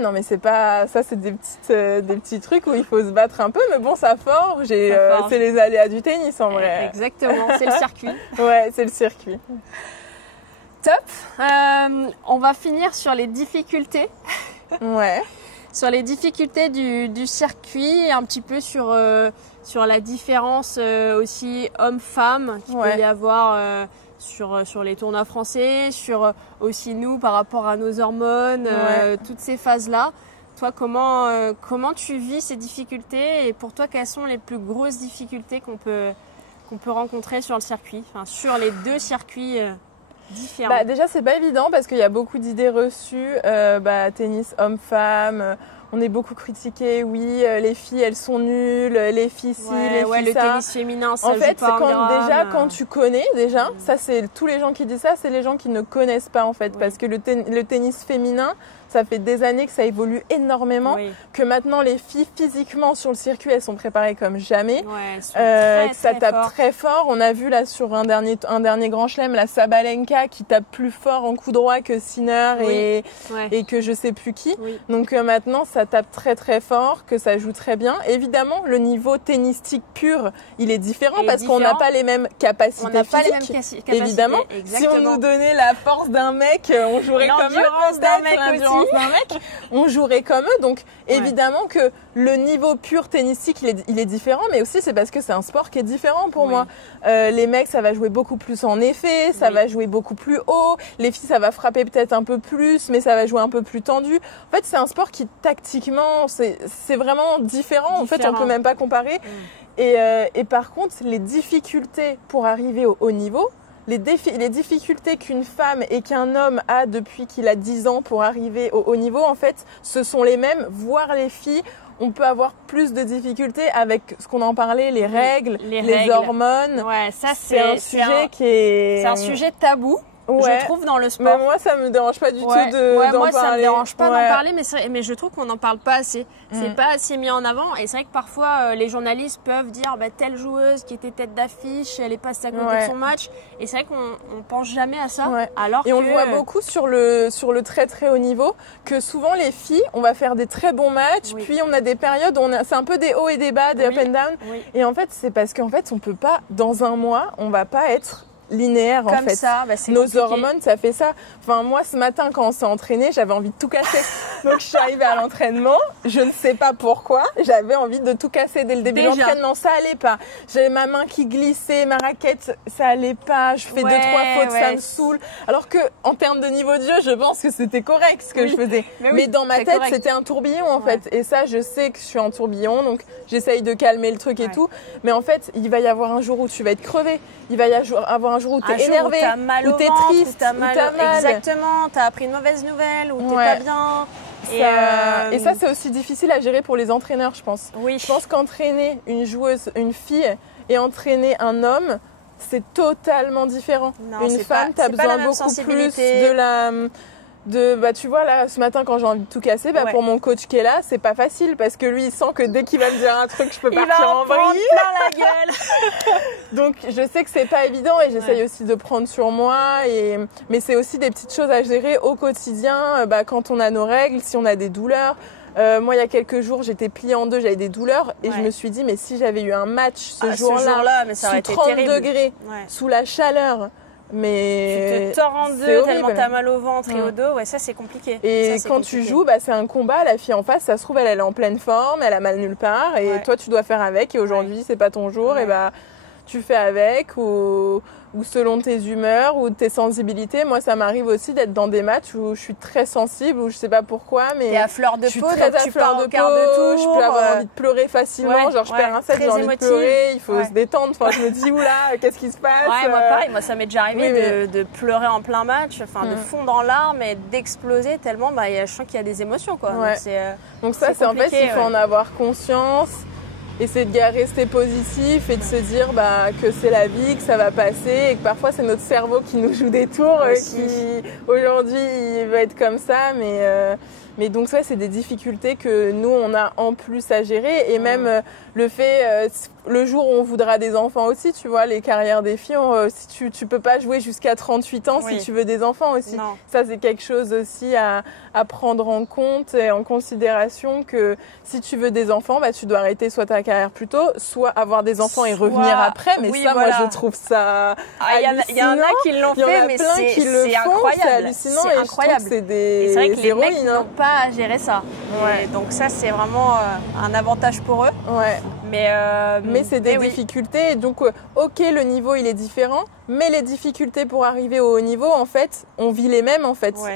non, mais c'est pas ça, c'est des petits trucs où il faut se battre un peu, mais bon, ça forge. C'est les aléas du tennis en vrai. Exactement, c'est le circuit. C'est le circuit. Top. On va finir sur les difficultés. Sur les difficultés du circuit, un petit peu sur la différence aussi homme-femme qu'il peut y avoir. Sur les tournois français, sur aussi nous par rapport à nos hormones, toutes ces phases-là. Toi, comment tu vis ces difficultés et pour toi, quelles sont les plus grosses difficultés qu'on peut rencontrer sur le circuit, sur les 2 circuits différents? Déjà, c'est pas évident parce qu'il y a beaucoup d'idées reçues. Tennis homme-femme. On est beaucoup critiqués, les filles elles sont nulles, les filles ci, les filles le ça. Tennis féminin, ça en fait, joue pas quand tu connais ça c'est tous les gens qui disent ça, c'est les gens qui ne connaissent pas en fait, parce que le tennis féminin, ça fait des années que ça évolue énormément, que maintenant les filles physiquement sur le circuit elles sont préparées comme jamais, que ça tape très fort. On a vu là sur un dernier grand chelem, la Sabalenka qui tape plus fort en coup droit que Sinner et que je sais plus qui. Donc maintenant ça tape très très fort, que ça joue très bien. Évidemment, le niveau tennistique pur, il est différent parce qu'on n'a pas les mêmes capacités physiques. Évidemment, si on nous donnait la force d'un mec, on jouerait comme eux. L'endurance d'un mec, on jouerait comme eux. Donc évidemment que le niveau pur tennistique, il est différent, mais aussi c'est parce que c'est un sport qui est différent pour moi. Les mecs, ça va jouer beaucoup plus en effet, ça va jouer beaucoup plus haut. Les filles, ça va frapper peut-être un peu plus, mais ça va jouer un peu plus tendu. En fait, c'est un sport qui tactiquement, c'est vraiment différent. En fait, on peut même pas comparer. Et par contre, les difficultés pour arriver au haut niveau, les difficultés qu'une femme et qu'un homme a depuis qu'il a 10 ans pour arriver au haut niveau, en fait, ce sont les mêmes, voire les filles. On peut avoir plus de difficultés avec ce qu'on en parlait, les règles, les hormones. Ça c'est un sujet qui est... C'est un sujet tabou. Je trouve dans le sport. Mais moi, ça me dérange pas du tout d'en parler. Moi, ça me dérange pas d'en parler, mais je trouve qu'on n'en parle pas assez. C'est pas assez mis en avant. Et c'est vrai que parfois, les journalistes peuvent dire telle joueuse qui était tête d'affiche, elle est passée à côté de son match. Et c'est vrai qu'on pense jamais à ça. Alors on le voit beaucoup sur le très très haut niveau, que souvent les filles, on va faire des très bons matchs, puis on a des périodes où c'est un peu des hauts et des bas, des up and down. Et en fait, c'est parce qu'en fait, on peut pas, dans un mois, on va pas être linéaire en fait. Ça, nos compliqué. hormones, ça fait ça. Enfin, moi, ce matin, quand on s'est entraîné, j'avais envie de tout casser. Donc, je suis arrivée à l'entraînement. Je ne sais pas pourquoi. J'avais envie de tout casser dès le début de l'entraînement. Ça allait pas. J'avais ma main qui glissait, ma raquette, ça allait pas. Je fais 2-3 fautes, ça me saoule. Alors que, en termes de niveau de jeu, je pense que c'était correct ce que je faisais. Mais dans ma tête, c'était un tourbillon en fait. Et ça, je sais que je suis en tourbillon. Donc, j'essaye de calmer le truc et tout. Mais en fait, il va y avoir un jour où tu vas être crevé. Il va y avoir un jour où t'es Un jour énervé, où t'as mal où au t'es ventre, triste, où t'as mal. Exactement, t'as appris une mauvaise nouvelle, ou t'es pas bien. Et ça, c'est aussi difficile à gérer pour les entraîneurs, je pense. Oui. Je pense qu'entraîner une joueuse, une fille, et entraîner un homme, c'est totalement différent. Non, une femme, t'as besoin beaucoup plus tu vois, là, ce matin, quand j'ai envie de tout casser, pour mon coach qui est là, c'est pas facile parce que lui, il sent que dès qu'il va me dire un truc, je peux partir en vrille. Plein la gueule. Donc, je sais que c'est pas évident et j'essaye aussi de prendre sur moi. Mais c'est aussi des petites choses à gérer au quotidien, quand on a nos règles, si on a des douleurs. Moi, il y a quelques jours, j'étais pliée en deux, j'avais des douleurs et je me suis dit, mais si j'avais eu un match ce jour-là mais ça sous aurait été 30 terrible. degrés, sous la chaleur, mais tu te tords en deux tellement t'as mal au ventre et au dos, ça c'est compliqué. Et ça, quand tu joues, c'est un combat, la fille en face, ça se trouve elle est en pleine forme, elle a mal nulle part et toi tu dois faire avec et aujourd'hui c'est pas ton jour et tu fais avec ou selon tes humeurs ou tes sensibilités. Moi, ça m'arrive aussi d'être dans des matchs où je suis très sensible, où je sais pas pourquoi, mais t'es à fleur de je suis peau, très donc à fleur de peau, tour, je peux avoir envie de pleurer facilement, genre je perds un set, j'ai envie de pleurer, il faut se détendre, enfin je me dis oula, qu'est-ce qui se passe? Moi pareil, moi ça m'est déjà arrivé de pleurer en plein match, de fondre en larmes et d'exploser tellement, je sens qu'il y a des émotions quoi. Donc ça c'est en fait, il faut en avoir conscience. Essayer de rester positif et de se dire que c'est la vie, que ça va passer et que parfois c'est notre cerveau qui nous joue des tours, qui aujourd'hui il va être comme ça, mais donc ça c'est des difficultés que nous on a en plus à gérer et même le fait, le jour où on voudra des enfants aussi, tu vois, les carrières des filles, si tu peux pas jouer jusqu'à 38 ans si tu veux des enfants aussi. Non. Ça c'est quelque chose aussi à prendre en compte et en considération que si tu veux des enfants, tu dois arrêter soit ta carrière plus tôt, soit avoir des enfants et revenir après. Mais moi je trouve ça hallucinant. Il y en a qui l'ont fait, mais c'est incroyable. C'est hallucinant c'est incroyable. C'est des c'est vrai que les héroïnes, mecs n'ont pas à gérer ça. Et donc ça c'est vraiment un avantage pour eux. Mais c'est des difficultés. Donc, ok, le niveau il est différent, mais les difficultés pour arriver au haut niveau, en fait, on vit les mêmes,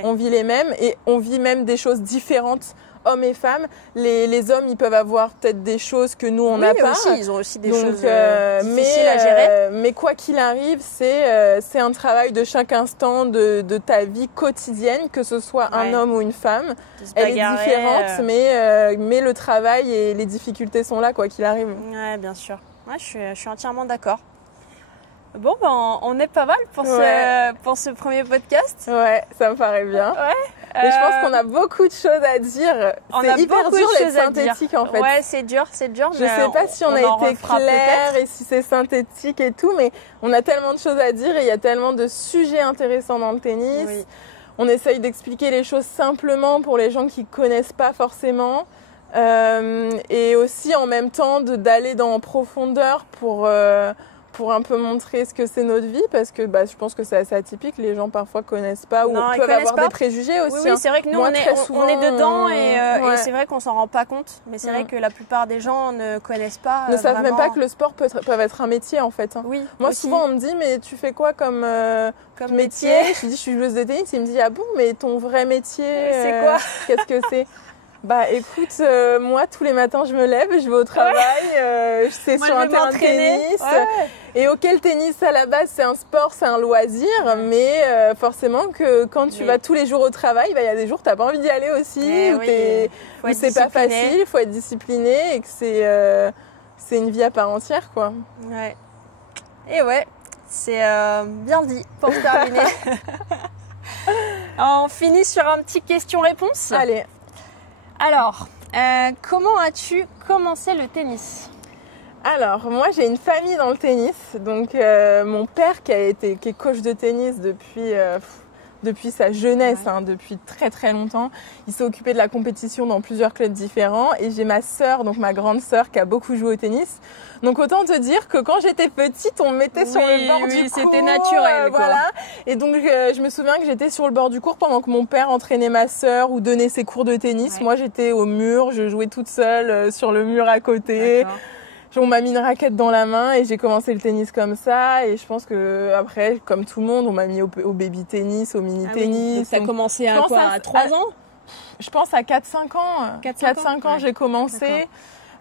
On vit les mêmes et on vit même des choses différentes, hommes et femmes. Les hommes, ils peuvent avoir peut-être des choses que nous, on n'a pas. Ils ont aussi des choses difficiles à gérer. Mais quoi qu'il arrive, c'est un travail de chaque instant de ta vie quotidienne, que ce soit un homme ou une femme. Elle est différente, mais le travail et les difficultés sont là, quoi qu'il arrive. Ouais, bien sûr. Je suis entièrement d'accord. Bon, on est pas mal pour ce premier podcast. Ouais, ça me paraît bien. Mais je pense qu'on a beaucoup de choses à dire. C'est hyper dur d'être synthétique en fait. Ouais, c'est dur. Je sais pas si on a été clair et si c'est synthétique et tout, mais on a tellement de choses à dire et il y a tellement de sujets intéressants dans le tennis. Oui. On essaye d'expliquer les choses simplement pour les gens qui connaissent pas forcément. Et aussi en même temps d'aller en profondeur pour un peu montrer ce que c'est notre vie, parce que je pense que c'est assez atypique, les gens parfois connaissent pas ou peuvent avoir des préjugés aussi. Oui, c'est vrai que nous on est dedans et c'est vrai qu'on s'en rend pas compte, mais c'est vrai que la plupart des gens ne connaissent pas. Ne savent même pas que le sport peut être un métier en fait. Oui, moi aussi. Souvent on me dit mais tu fais quoi comme métier? Je dis je suis joueuse de tennis, il me dit ah bon mais ton vrai métier c'est quoi? Qu'est-ce que c'est? Écoute, moi tous les matins je me lève, je vais au travail, c'est sur un terrain de tennis. Et le tennis à la base c'est un sport, c'est un loisir, mais forcément que quand tu vas tous les jours au travail, il y a des jours t'as pas envie d'y aller aussi, où c'est pas facile, il faut être discipliné et que c'est une vie à part entière quoi. Ouais. Et c'est bien dit pour terminer. On finit sur un petit question-réponse. Allez. Alors, comment as-tu commencé le tennis? Alors, moi j'ai une famille dans le tennis, donc mon père qui est coach de tennis depuis sa jeunesse, depuis très très longtemps. Il s'est occupé de la compétition dans plusieurs clubs différents et j'ai ma sœur, donc ma grande sœur qui a beaucoup joué au tennis. Donc autant te dire que quand j'étais petite, on me mettait sur le bord du court. C'était naturel. Voilà. Et donc je me souviens que j'étais sur le bord du court pendant que mon père entraînait ma sœur ou donnait ses cours de tennis. Moi j'étais au mur, je jouais toute seule sur le mur à côté. On m'a mis une raquette dans la main et j'ai commencé le tennis comme ça. Et je pense que après, comme tout le monde, on m'a mis au baby tennis, au mini tennis. Ça a commencé à 3 ans? Je pense à 4-5 ans. 4-5 ans, j'ai commencé.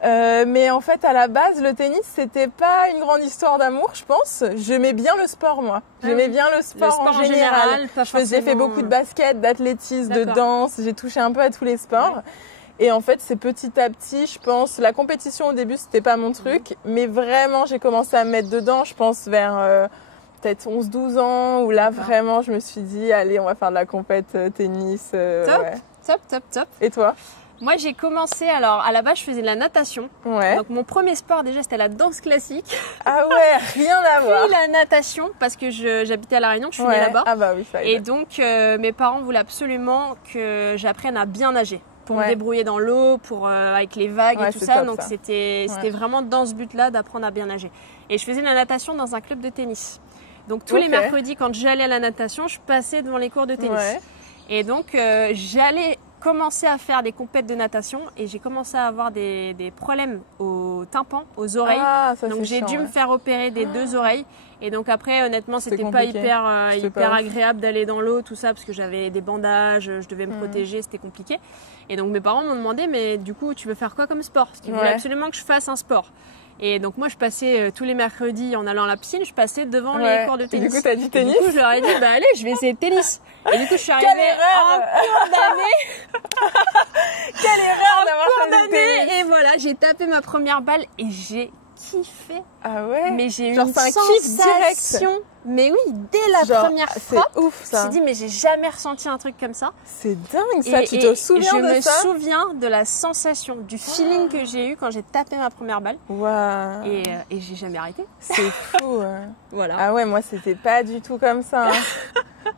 Mais en fait, à la base, le tennis, c'était pas une grande histoire d'amour, je pense. J'aimais bien le sport, moi. J'aimais bien le sport en général. J'ai fait beaucoup de basket, d'athlétisme, de danse. J'ai touché un peu à tous les sports. Ouais. Et en fait, c'est petit à petit, je pense, la compétition au début, c'était pas mon truc. Mais vraiment, j'ai commencé à me mettre dedans, je pense, vers peut-être 11-12 ans, où là, vraiment, je me suis dit, allez, on va faire de la compète tennis. Top. Et toi ? Moi, j'ai commencé, alors à la base, je faisais de la natation. Ouais. Donc, mon premier sport, déjà, c'était la danse classique. Ah ouais, rien à voir. Puis la natation, parce que j'habitais à La Réunion, je suis née là-bas. Ah bah oui, ça y est. Et donc, mes parents voulaient absolument que j'apprenne à bien nager. Pour me débrouiller dans l'eau, avec les vagues et tout ça. Donc, c'était vraiment dans ce but-là d'apprendre à bien nager. Et je faisais de la natation dans un club de tennis. Donc, tous les mercredis, quand j'allais à la natation, je passais devant les cours de tennis. Ouais. Et donc, j'allais commencer à faire des compètes de natation et j'ai commencé à avoir des problèmes au tympan, aux oreilles. Donc j'ai dû me faire opérer des 2 oreilles. Et donc après, honnêtement, c'était pas hyper agréable d'aller dans l'eau, tout ça, parce que j'avais des bandages, je devais me protéger, c'était compliqué. Et donc mes parents m'ont demandé, mais du coup, tu veux faire quoi comme sport? Parce qu'ils voulaient absolument que je fasse un sport. Et donc moi, je passais tous les mercredis en allant à la piscine, je passais devant les cours de tennis. Et du coup, t'as dit tennis? Du coup, je leur ai dit, bah allez, je vais essayer le tennis. Et du coup, je suis arrivée en cours d'année. Quelle erreur d'avoir choisi le tennis. Et voilà, j'ai tapé ma première balle et j'ai kiffé. Ah ouais? Mais j'ai eu une sensation. Mais oui, dès la première frappe, c'est ouf, ça. Je me suis dit, mais j'ai jamais ressenti un truc comme ça. C'est dingue ça, tu te souviens de ça? Je me souviens de la sensation, du feeling que j'ai eu quand j'ai tapé ma première balle. Wow. Et j'ai jamais arrêté. C'est fou. Voilà. Ah ouais, moi c'était pas du tout comme ça.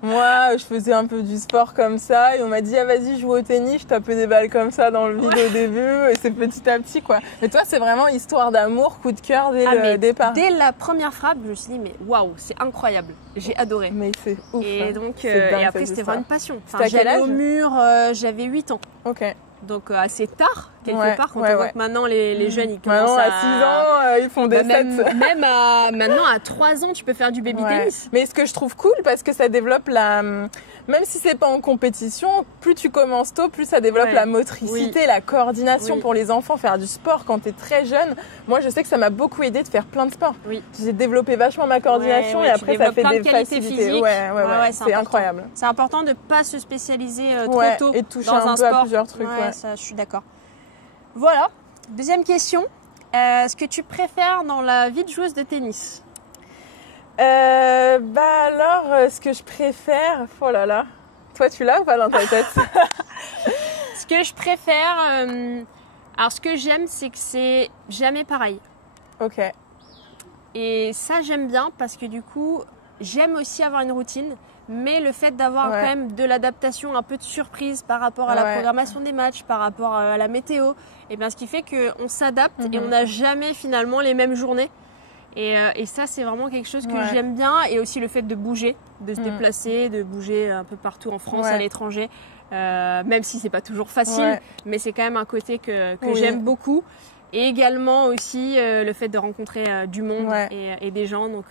Moi, je faisais un peu du sport comme ça et on m'a dit, ah vas-y, joue au tennis, je tapais des balles comme ça dans le vide au début et c'est petit à petit quoi. Mais toi, c'est vraiment histoire d'amour, coup de cœur dès le départ. Dès la première frappe, je me suis dit, mais waouh, c'est incroyable. J'ai adoré. Mais c'est ouf. Et donc, et après, c'était vraiment une passion. Enfin, j'allais au mur, j'avais 8 ans. Ok. Donc assez tard, quelque part, quand on voit que maintenant les jeunes, ils commencent maintenant, à 6 ans, ils font des sets. Même maintenant, à 3 ans, tu peux faire du baby tennis. Mais ce que je trouve cool, parce que ça développe même si c'est pas en compétition, plus tu commences tôt, plus ça développe la motricité, la coordination pour les enfants. Faire du sport quand t'es très jeune, moi je sais que ça m'a beaucoup aidé de faire plein de sports. Oui. J'ai développé vachement ma coordination et après ça fait des facilités. C'est incroyable. C'est important de pas se spécialiser trop tôt et de toucher dans un peu sport. à plusieurs trucs. Ça, je suis d'accord. Voilà. Deuxième question. Ce que tu préfères dans la vie de joueuse de tennis? Ce que je préfère, oh là là, toi tu l'as ou pas dans ta tête? Ce que je préfère, alors ce que j'aime, c'est que c'est jamais pareil. Ok. Et ça j'aime bien parce que du coup, j'aime aussi avoir une routine, mais le fait d'avoir quand même de l'adaptation, un peu de surprise par rapport à la programmation des matchs, par rapport à la météo, et bien ce qui fait qu'on s'adapte et on n'a jamais finalement les mêmes journées. Et ça, c'est vraiment quelque chose que j'aime bien. Et aussi le fait de bouger, de se déplacer, de bouger un peu partout en France, à l'étranger. Même si c'est pas toujours facile, mais c'est quand même un côté que j'aime beaucoup. Et également aussi le fait de rencontrer du monde et des gens. Donc,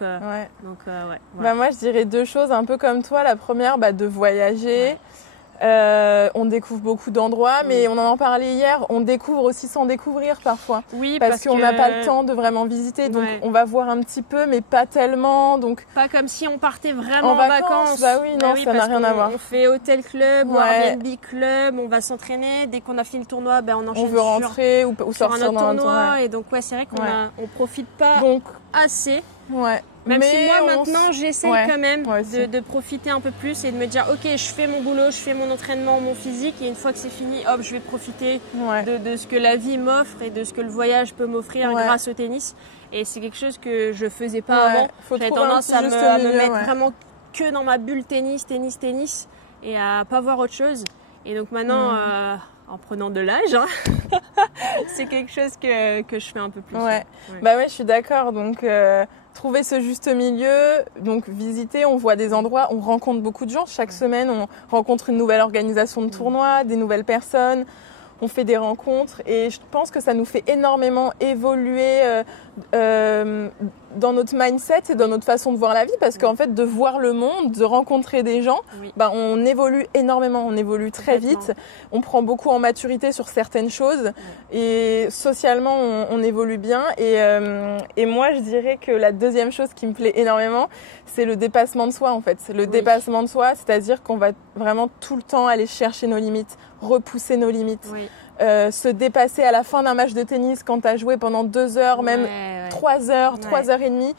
voilà. Moi, je dirais 2 choses, un peu comme toi. La première, de voyager. On découvre beaucoup d'endroits, mais on en parlait hier, on découvre aussi sans découvrir parfois. Oui, parce qu'on n'a pas le temps de vraiment visiter, donc on va voir un petit peu, mais pas tellement. Donc pas comme si on partait vraiment en vacances. Bah oui, non, ça n'a rien à voir. On fait hôtel club, ou Airbnb club, on va s'entraîner. Dès qu'on a fini le tournoi, on enchaîne. On veut rentrer ou sortir un autre dans un tournoi. Et donc c'est vrai qu'on on profite pas assez. Même si moi maintenant j'essaye quand même de profiter un peu plus et de me dire ok, je fais mon boulot, je fais mon entraînement, mon physique et une fois que c'est fini, hop, je vais profiter de ce que la vie m'offre et de ce que le voyage peut m'offrir grâce au tennis. Et c'est quelque chose que je faisais pas avant. J'avais tendance à me mettre vraiment que dans ma bulle tennis et à pas voir autre chose. Et donc maintenant, en prenant de l'âge, c'est quelque chose que je fais un peu plus. Je suis d'accord. Donc trouver ce juste milieu, donc visiter, on voit des endroits, on rencontre beaucoup de gens. Chaque semaine, on rencontre une nouvelle organisation de tournoi, des nouvelles personnes. on fait des rencontres et je pense que ça nous fait énormément évoluer dans notre mindset et dans notre façon de voir la vie parce qu'en fait de voir le monde, de rencontrer des gens, on évolue énormément, on évolue très vite, on prend beaucoup en maturité sur certaines choses et socialement on évolue bien et moi je dirais que la deuxième chose qui me plaît énormément c'est le dépassement de soi en fait, c'est le dépassement de soi, c'est-à-dire qu'on va vraiment tout le temps aller chercher nos limites, repousser nos limites. Se dépasser à la fin d'un match de tennis quand tu as joué pendant 2 heures, même 3 heures, 3 heures et demie,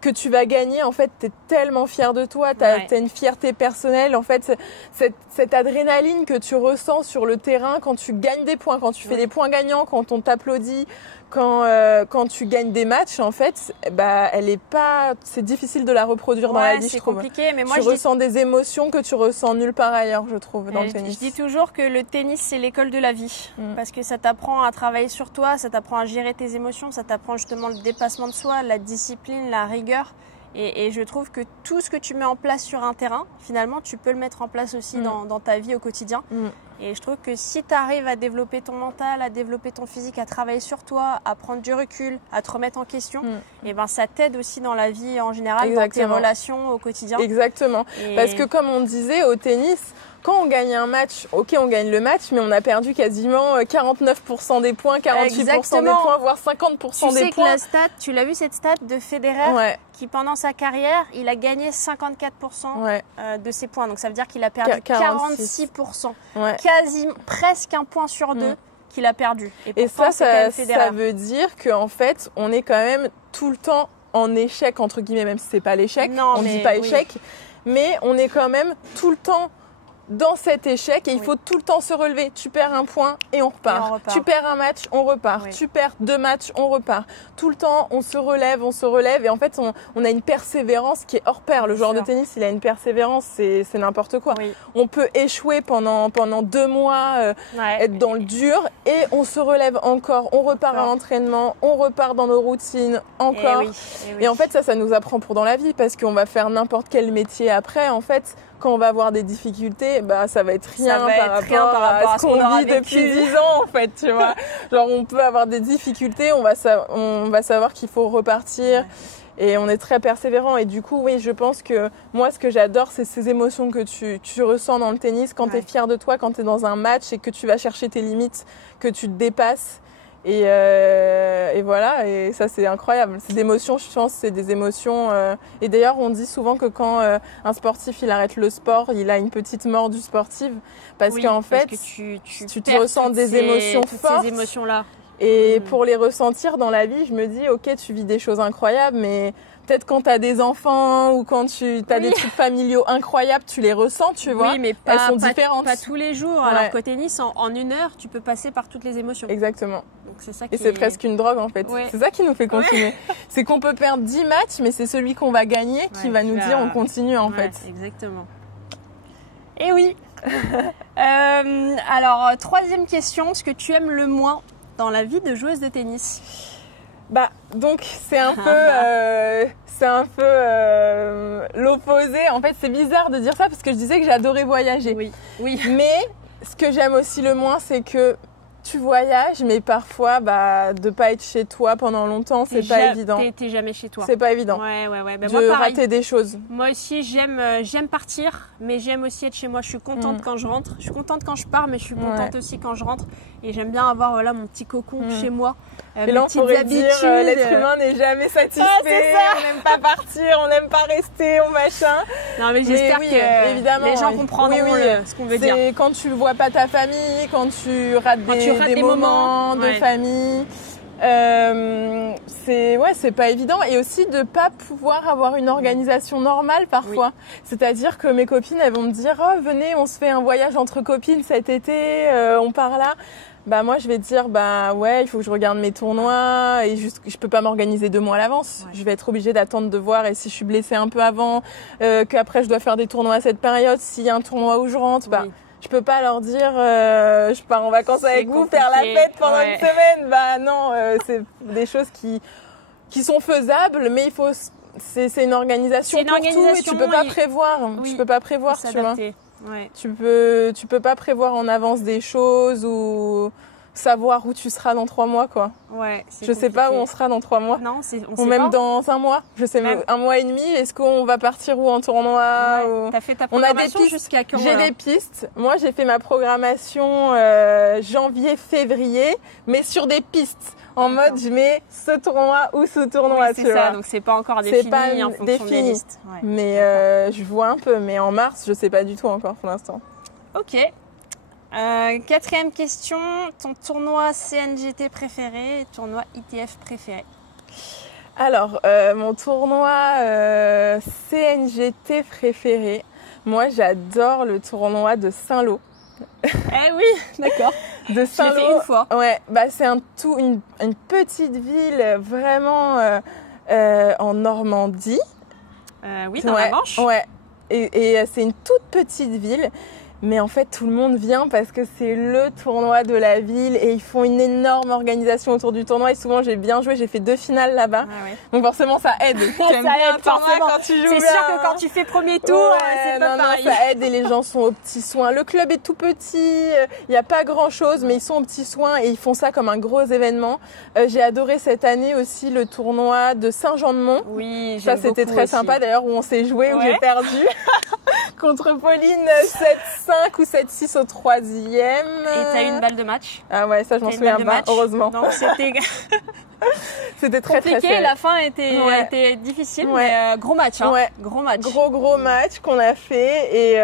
que tu vas gagner. En fait, tu es tellement fier de toi, tu as une fierté personnelle. En fait, cette adrénaline que tu ressens sur le terrain quand tu gagnes des points, quand tu fais des points gagnants, quand on t'applaudit, quand tu gagnes des matchs, en fait, c'est difficile de la reproduire dans la vie, je trouve. C'est compliqué, mais moi tu ressens des émotions que tu ressens nulle part ailleurs, je trouve, dans le tennis. Je dis toujours que le tennis, c'est l'école de la vie. Parce que ça t'apprend à travailler sur toi, ça t'apprend à gérer tes émotions, ça t'apprend justement le dépassement de soi, la discipline, la rigueur. Et je trouve que tout ce que tu mets en place sur un terrain, finalement, tu peux le mettre en place aussi dans ta vie au quotidien. Et je trouve que si tu arrives à développer ton mental, à développer ton physique, à travailler sur toi, à prendre du recul, à te remettre en question, et ben ça t'aide aussi dans la vie en général, dans tes relations au quotidien. Exactement. Parce que comme on disait au tennis, quand on gagne un match, ok, on gagne le match, mais on a perdu quasiment 49% des points, 48% des points, voire 50% des points. Tu sais que la stat, tu l'as vu cette stat de Federer, qui pendant sa carrière, il a gagné 54% de ses points. Donc ça veut dire qu'il a perdu 46%. Quasiment, presque un point sur deux qu'il a perdu. Et ça veut dire qu'en fait, on est quand même tout le temps en échec, entre guillemets, même si c'est pas l'échec. On ne dit pas échec, mais on est quand même tout le temps dans cet échec et il faut tout le temps se relever. Tu perds un point et on repart. Tu perds un match, on repart. Tu perds 2 matchs, on repart. Tout le temps, on se relève et en fait, on a une persévérance qui est hors pair. Le joueur de tennis, il a une persévérance, c'est n'importe quoi. On peut échouer pendant 2 mois, être dans le dur et on se relève encore. On repart à l'entraînement, on repart dans nos routines encore. Et en fait, ça nous apprend pour dans la vie parce qu'on va faire n'importe quel métier après. En fait, quand on va avoir des difficultés, ça va être rien par rapport à ce qu'on vit depuis 10 ans, en fait, tu vois. Genre, on peut avoir des difficultés, on va savoir qu'il faut repartir et on est très persévérant. Et du coup, oui, je pense que moi, ce que j'adore, c'est ces émotions que tu ressens dans le tennis quand tu es fier de toi, quand tu es dans un match et que tu vas chercher tes limites, que tu te dépasses. Et voilà, et ça c'est incroyable. Ces émotions, je pense, c'est des émotions. Et d'ailleurs, on dit souvent que quand un sportif il arrête le sport, il a une petite mort du sportif, parce qu'en fait, tu ressens des émotions fortes. Ces émotions-là. Et pour les ressentir dans la vie, je me dis, ok, tu vis des choses incroyables, mais peut-être quand tu as des enfants ou quand tu as des trucs familiaux incroyables, tu les ressens, tu vois. Oui, mais elles sont différentes. Pas tous les jours. Alors qu'au tennis, en 1 heure, tu peux passer par toutes les émotions. Exactement. Donc c'est ça et c'est presque une drogue en fait. C'est ça qui nous fait continuer. C'est qu'on peut perdre 10 matchs, mais c'est celui qu'on va gagner qui va nous dire on continue en fait. Exactement. Et oui. Alors, 3e question, ce que tu aimes le moins dans la vie de joueuse de tennis? Donc c'est un peu l'opposé. En fait, c'est bizarre de dire ça parce que je disais que j'adorais voyager. Oui. Mais ce que j'aime aussi le moins, c'est que tu voyages, mais parfois, de pas être chez toi pendant longtemps, c'est pas évident. T'es jamais chez toi. C'est pas évident. Ouais. De rater des choses. Moi aussi, j'aime partir, mais j'aime aussi être chez moi. Je suis contente quand je rentre. Je suis contente quand je pars, mais je suis contente aussi quand je rentre. Et j'aime bien avoir mon petit cocon chez moi. Et là, on pourrait dire l'être humain n'est jamais satisfait. On n'aime pas partir, on n'aime pas rester, machin. Non, mais j'espère que évidemment, les gens comprendront ce qu'on veut dire. C'est quand tu vois pas ta famille, quand tu rates des moments de famille. C'est pas évident, et aussi de pas pouvoir avoir une organisation normale parfois. C'est-à-dire que mes copines, elles vont me dire venez, on se fait un voyage entre copines cet été, on part là. Moi je vais te dire il faut que je regarde mes tournois et je peux pas m'organiser 2 mois à l'avance. Je vais être obligée d'attendre de voir, et si je suis blessée un peu avant, qu'après je dois faire des tournois à cette période, s'il y a un tournoi où je rentre, je peux pas leur dire je pars en vacances avec vous, faire la fête pendant une semaine. Non, c'est des choses qui sont faisables, mais il faut c'est une organisation pour tout, et tu peux pas prévoir. Tu peux pas prévoir, tu vois. Ouais. Tu peux pas prévoir en avance des choses ou savoir où tu seras dans 3 mois, quoi. Ouais, je sais pas où on sera dans 3 mois. Non, on ou sait même pas. dans 1 mois. Je sais même 1 mois et demi. Est-ce qu'on va partir où en tournoi ou... T'as fait ta programmation jusqu'à quand? J'ai des pistes. Moi, j'ai fait ma programmation janvier-février, mais sur des pistes. En mode, je mets ce tournoi ou ce tournoi, tu vois. Donc c'est pas encore défini en fonction des listes. Ouais. Mais je vois un peu. Mais en mars, je sais pas du tout encore pour l'instant. Ok. 4e question, ton tournoi CNGT préféré et tournoi ITF préféré? Alors, mon tournoi CNGT préféré, moi j'adore le tournoi de Saint-Lô. Oui, d'accord. De Saint-Lô. Je l'ai fait une fois. Ouais, c'est une petite ville vraiment en Normandie. Oui, dans la Manche. Ouais, et c'est une toute petite ville. Mais en fait, tout le monde vient parce que c'est le tournoi de la ville et ils font une énorme organisation autour du tournoi. Et souvent, j'ai bien joué, j'ai fait 2 finales là-bas. Ah ouais. Donc forcément, ça aide. Ça aide forcément quand tu joues bien. C'est sûr que quand tu fais premier tour, c'est pas pareil. Non, ça aide et les gens sont aux petits soins. Le club est tout petit, il n'y a pas grand-chose, mais ils sont aux petits soins et ils font ça comme un gros événement. J'ai adoré cette année aussi le tournoi de Saint-Jean-de-Mont. Oui, ça c'était très sympa d'ailleurs où on s'est joué, où j'ai perdu. Contre Pauline 7-5 ou 7-6 au 3e. Et t'as eu une balle de match. Ah ouais, ça je m'en souviens pas, heureusement. Donc c'était très compliqué, très la fin était difficile, mais gros match. Hein. Ouais. Gros match. Gros match qu'on a fait et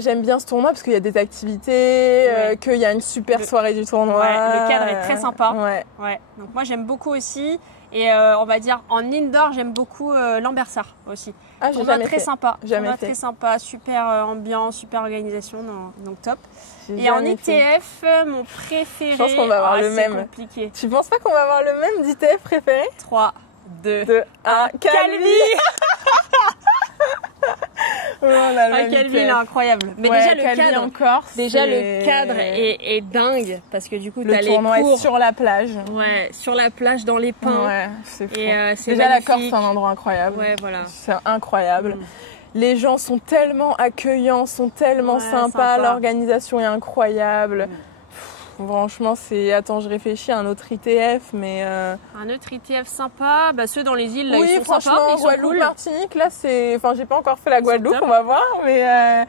j'aime bien ce tournoi parce qu'il y a des activités, qu'il y a une super soirée du tournoi. Ouais, le cadre est très sympa. Ouais. Donc moi j'aime beaucoup aussi. Et on va dire en indoor, j'aime beaucoup Lambersart aussi. Ah, j'ai jamais très fait. sympa. Jamais fait. Très sympa, super ambiance, super organisation, donc top. Et en ITF, mon préféré. Je pense qu'on va avoir le même. C'est compliqué. Tu penses pas qu'on va avoir le même d'ITF préféré? 3, 2, 1. Calvi. Calvi, il est incroyable. Mais déjà le cadre, le cadre est dingue parce que du coup le tournoi est sur la plage. Ouais, sur la plage dans les pins. Ouais, c'est fou. Et c'est déjà magnifique. la Corse, c'est un endroit incroyable. Ouais, voilà. C'est incroyable. Les gens sont tellement accueillants, sont tellement sympas. L'organisation est incroyable. Franchement, Attends, je réfléchis à un autre ITF, mais... Un autre ITF sympa, ceux dans les îles, là, ils sont franchement, sympas, ils sont Guadeloupe, cool. Martinique, là, Enfin, j'ai pas encore fait la Guadeloupe, on va voir, mais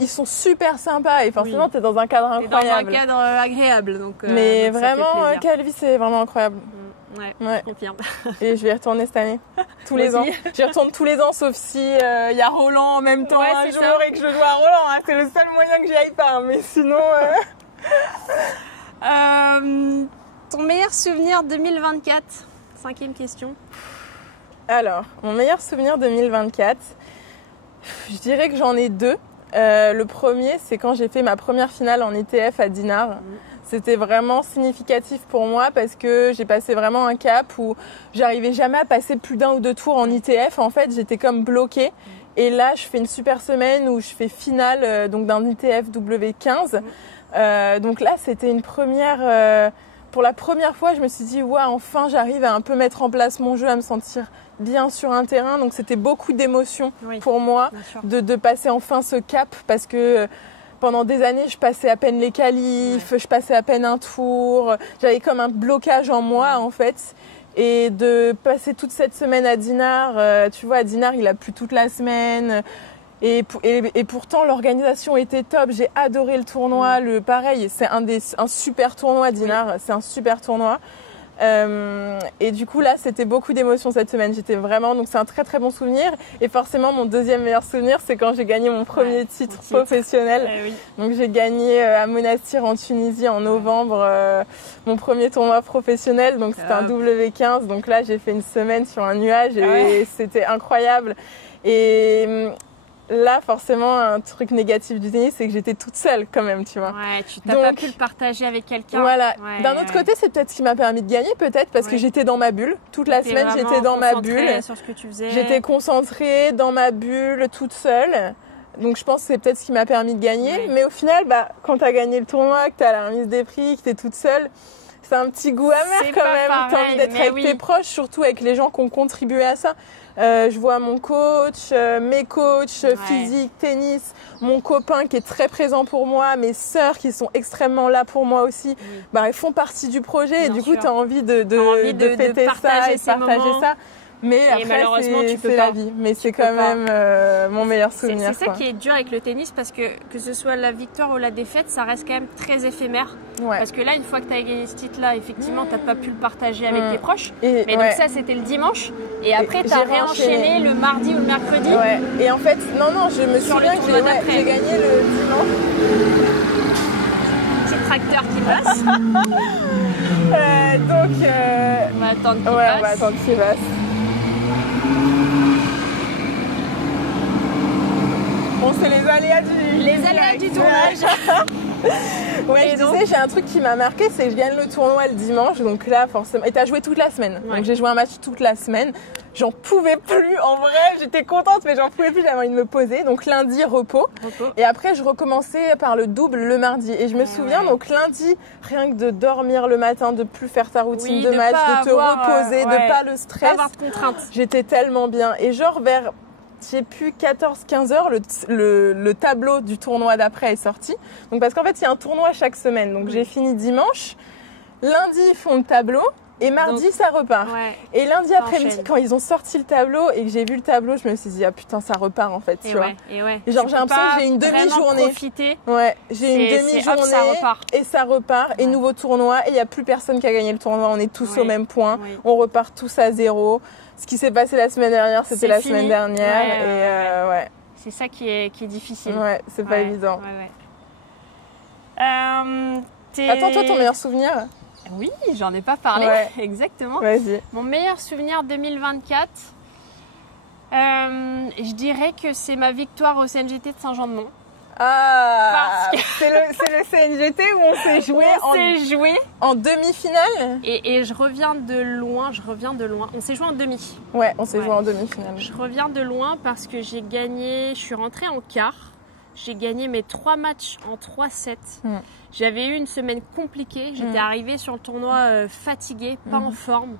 ils sont super sympas, et forcément, t'es dans un cadre incroyable. T'es dans un cadre agréable, donc... Mais donc vraiment, Calvi, c'est vraiment incroyable. Ouais, je confirme. Et je vais y retourner cette année, tous les ans. J'y retourne tous les ans, sauf si y a Roland en même temps un jour et que je joue à Roland. Hein. C'est le seul moyen que j'y aille pas, mais sinon... ton meilleur souvenir 2024? 5e question. Alors, mon meilleur souvenir 2024, je dirais que j'en ai 2. Le premier, c'est quand j'ai fait ma première finale en ITF à Dinard. C'était vraiment significatif pour moi parce que j'ai passé vraiment un cap où j'arrivais jamais à passer plus d'1 ou 2 tours en ITF. En fait, j'étais comme bloquée. Et là, je fais une super semaine où je fais finale donc d'un ITF W15. Donc là, c'était une première. Pour la première fois, je me suis dit, enfin, j'arrive à un peu mettre en place mon jeu, à me sentir bien sur un terrain. Donc c'était beaucoup d'émotions pour moi de passer enfin ce cap parce que pendant des années, je passais à peine les qualifs, je passais à peine un tour. J'avais comme un blocage en moi, en fait. Et de passer toute cette semaine à Dinard, tu vois, à Dinard, il a plu toute la semaine. Et pourtant, l'organisation était top. J'ai adoré le tournoi. Pareil, c'est un super tournoi, Dinard. C'est un super tournoi. Et du coup, là, c'était beaucoup d'émotions cette semaine. Donc c'est un très très bon souvenir. Et forcément, mon deuxième meilleur souvenir, c'est quand j'ai gagné mon premier titre professionnel. Donc j'ai gagné à Monastir en Tunisie en novembre mon premier tournoi professionnel. Donc c'était un W15. Donc là, j'ai fait une semaine sur un nuage et c'était incroyable. Et là, forcément, un truc négatif du tennis, c'est que j'étais toute seule quand même, tu vois. Ouais, tu n'as pas pu le partager avec quelqu'un. Voilà. D'un autre côté, c'est peut-être ce qui m'a permis de gagner, parce que j'étais dans ma bulle. Toute la semaine, j'étais dans ma bulle. Sur ce que tu faisais. J'étais concentrée dans ma bulle, toute seule. Donc je pense que c'est peut-être ce qui m'a permis de gagner. Mais au final, quand tu as gagné le tournoi, que tu as la remise des prix, que tu es toute seule, c'est un petit goût amer C'est quand pas même. T'as pareil, envie d'être mais avec oui. tes proches, surtout avec les gens qui ont contribué à ça. Je vois mon coach, mes coachs physique, tennis, mon copain qui est très présent pour moi, mes sœurs qui sont extrêmement là pour moi aussi. Oui. Bah, ils font partie du projet et Bien du coup, sûr. tu as envie de fêter partager ça et de ces partager moments. ça. Mais Et après, malheureusement, tu peux c'est pas. la vie. Mais c'est peux quand pas. même mon meilleur souvenir. C'est ça qui est dur avec le tennis parce que ce soit la victoire ou la défaite, ça reste quand même très éphémère. Ouais. Parce que là, une fois que tu as gagné ce titre-là, effectivement, tu n'as pas pu le partager avec tes proches. Et, Mais donc ça, c'était le dimanche. Et après, tu as j'ai réenchaîné le mardi ou le mercredi. Ouais. Et en fait, non, je me Sur le souviens que tournoi d'après. j'ai gagné le dimanche. Petit tracteur qui passe. Donc, On va attendre qu'il on passe. va attendre qu'il passe. Bon, c'est les aléas du tournage. Ouais, Et je donc disais, j'ai un truc qui m'a marqué, c'est que je gagne le tournoi le dimanche, donc là, forcément. Et t'as joué toute la semaine. Ouais. Donc j'ai joué un match toute la semaine. J'en pouvais plus, en vrai, j'étais contente, mais j'en pouvais plus, j'avais envie de me poser. Donc lundi, repos. Et après, je recommençais par le double le mardi. Et je me souviens, donc lundi, rien que de dormir le matin, de plus faire ta routine de match, de te reposer, de pas le stress. Pas avoir de contraintes. J'étais tellement bien. Et genre vers, j'ai pu 14-15 heures, le tableau du tournoi d'après est sorti. Donc parce qu'en fait, il y a un tournoi chaque semaine. Donc j'ai fini dimanche. Lundi, ils font le tableau. Et mardi, Donc, ça repart. Ouais. Et lundi Ça après-midi, enchaîne. quand ils ont sorti le tableau et que j'ai vu le tableau, je me suis dit, ah putain, ça repart en fait, tu vois. Et ouais. Et genre, Tu j'ai peux l'impression pas que j'ai une vraiment demi-journée. profiter. Ouais, j'ai une C'est- demi-journée hop, ça repart. et ça repart. Et Ouais. nouveau tournoi. Et il n'y a plus personne qui a gagné le tournoi. On est tous Oui. au même point. Oui. On repart tous à zéro. Ce qui s'est passé la semaine dernière, c'était C'est la fini. semaine dernière. Ouais, et ouais, C'est ça qui est difficile. ouais, c'est pas Ouais, évident. Attends, toi, ton meilleur souvenir? Oui, j'en ai pas parlé. Ouais. Exactement. Vas-y. Mon meilleur souvenir 2024, je dirais que c'est ma victoire au CNGT de Saint-Jean-de-Mont. Ah, Parce c'est le CNGT où on s'est joué On s'est joué en demi-finale? et je reviens de loin. On s'est joué en demi. Ouais, on s'est Ouais. joué en demi-finale. Je reviens de loin parce que j'ai gagné, je suis rentrée en quart. J'ai gagné mes 3 matchs en 3-7. J'avais eu une semaine compliquée. J'étais arrivée sur le tournoi fatiguée, pas en forme,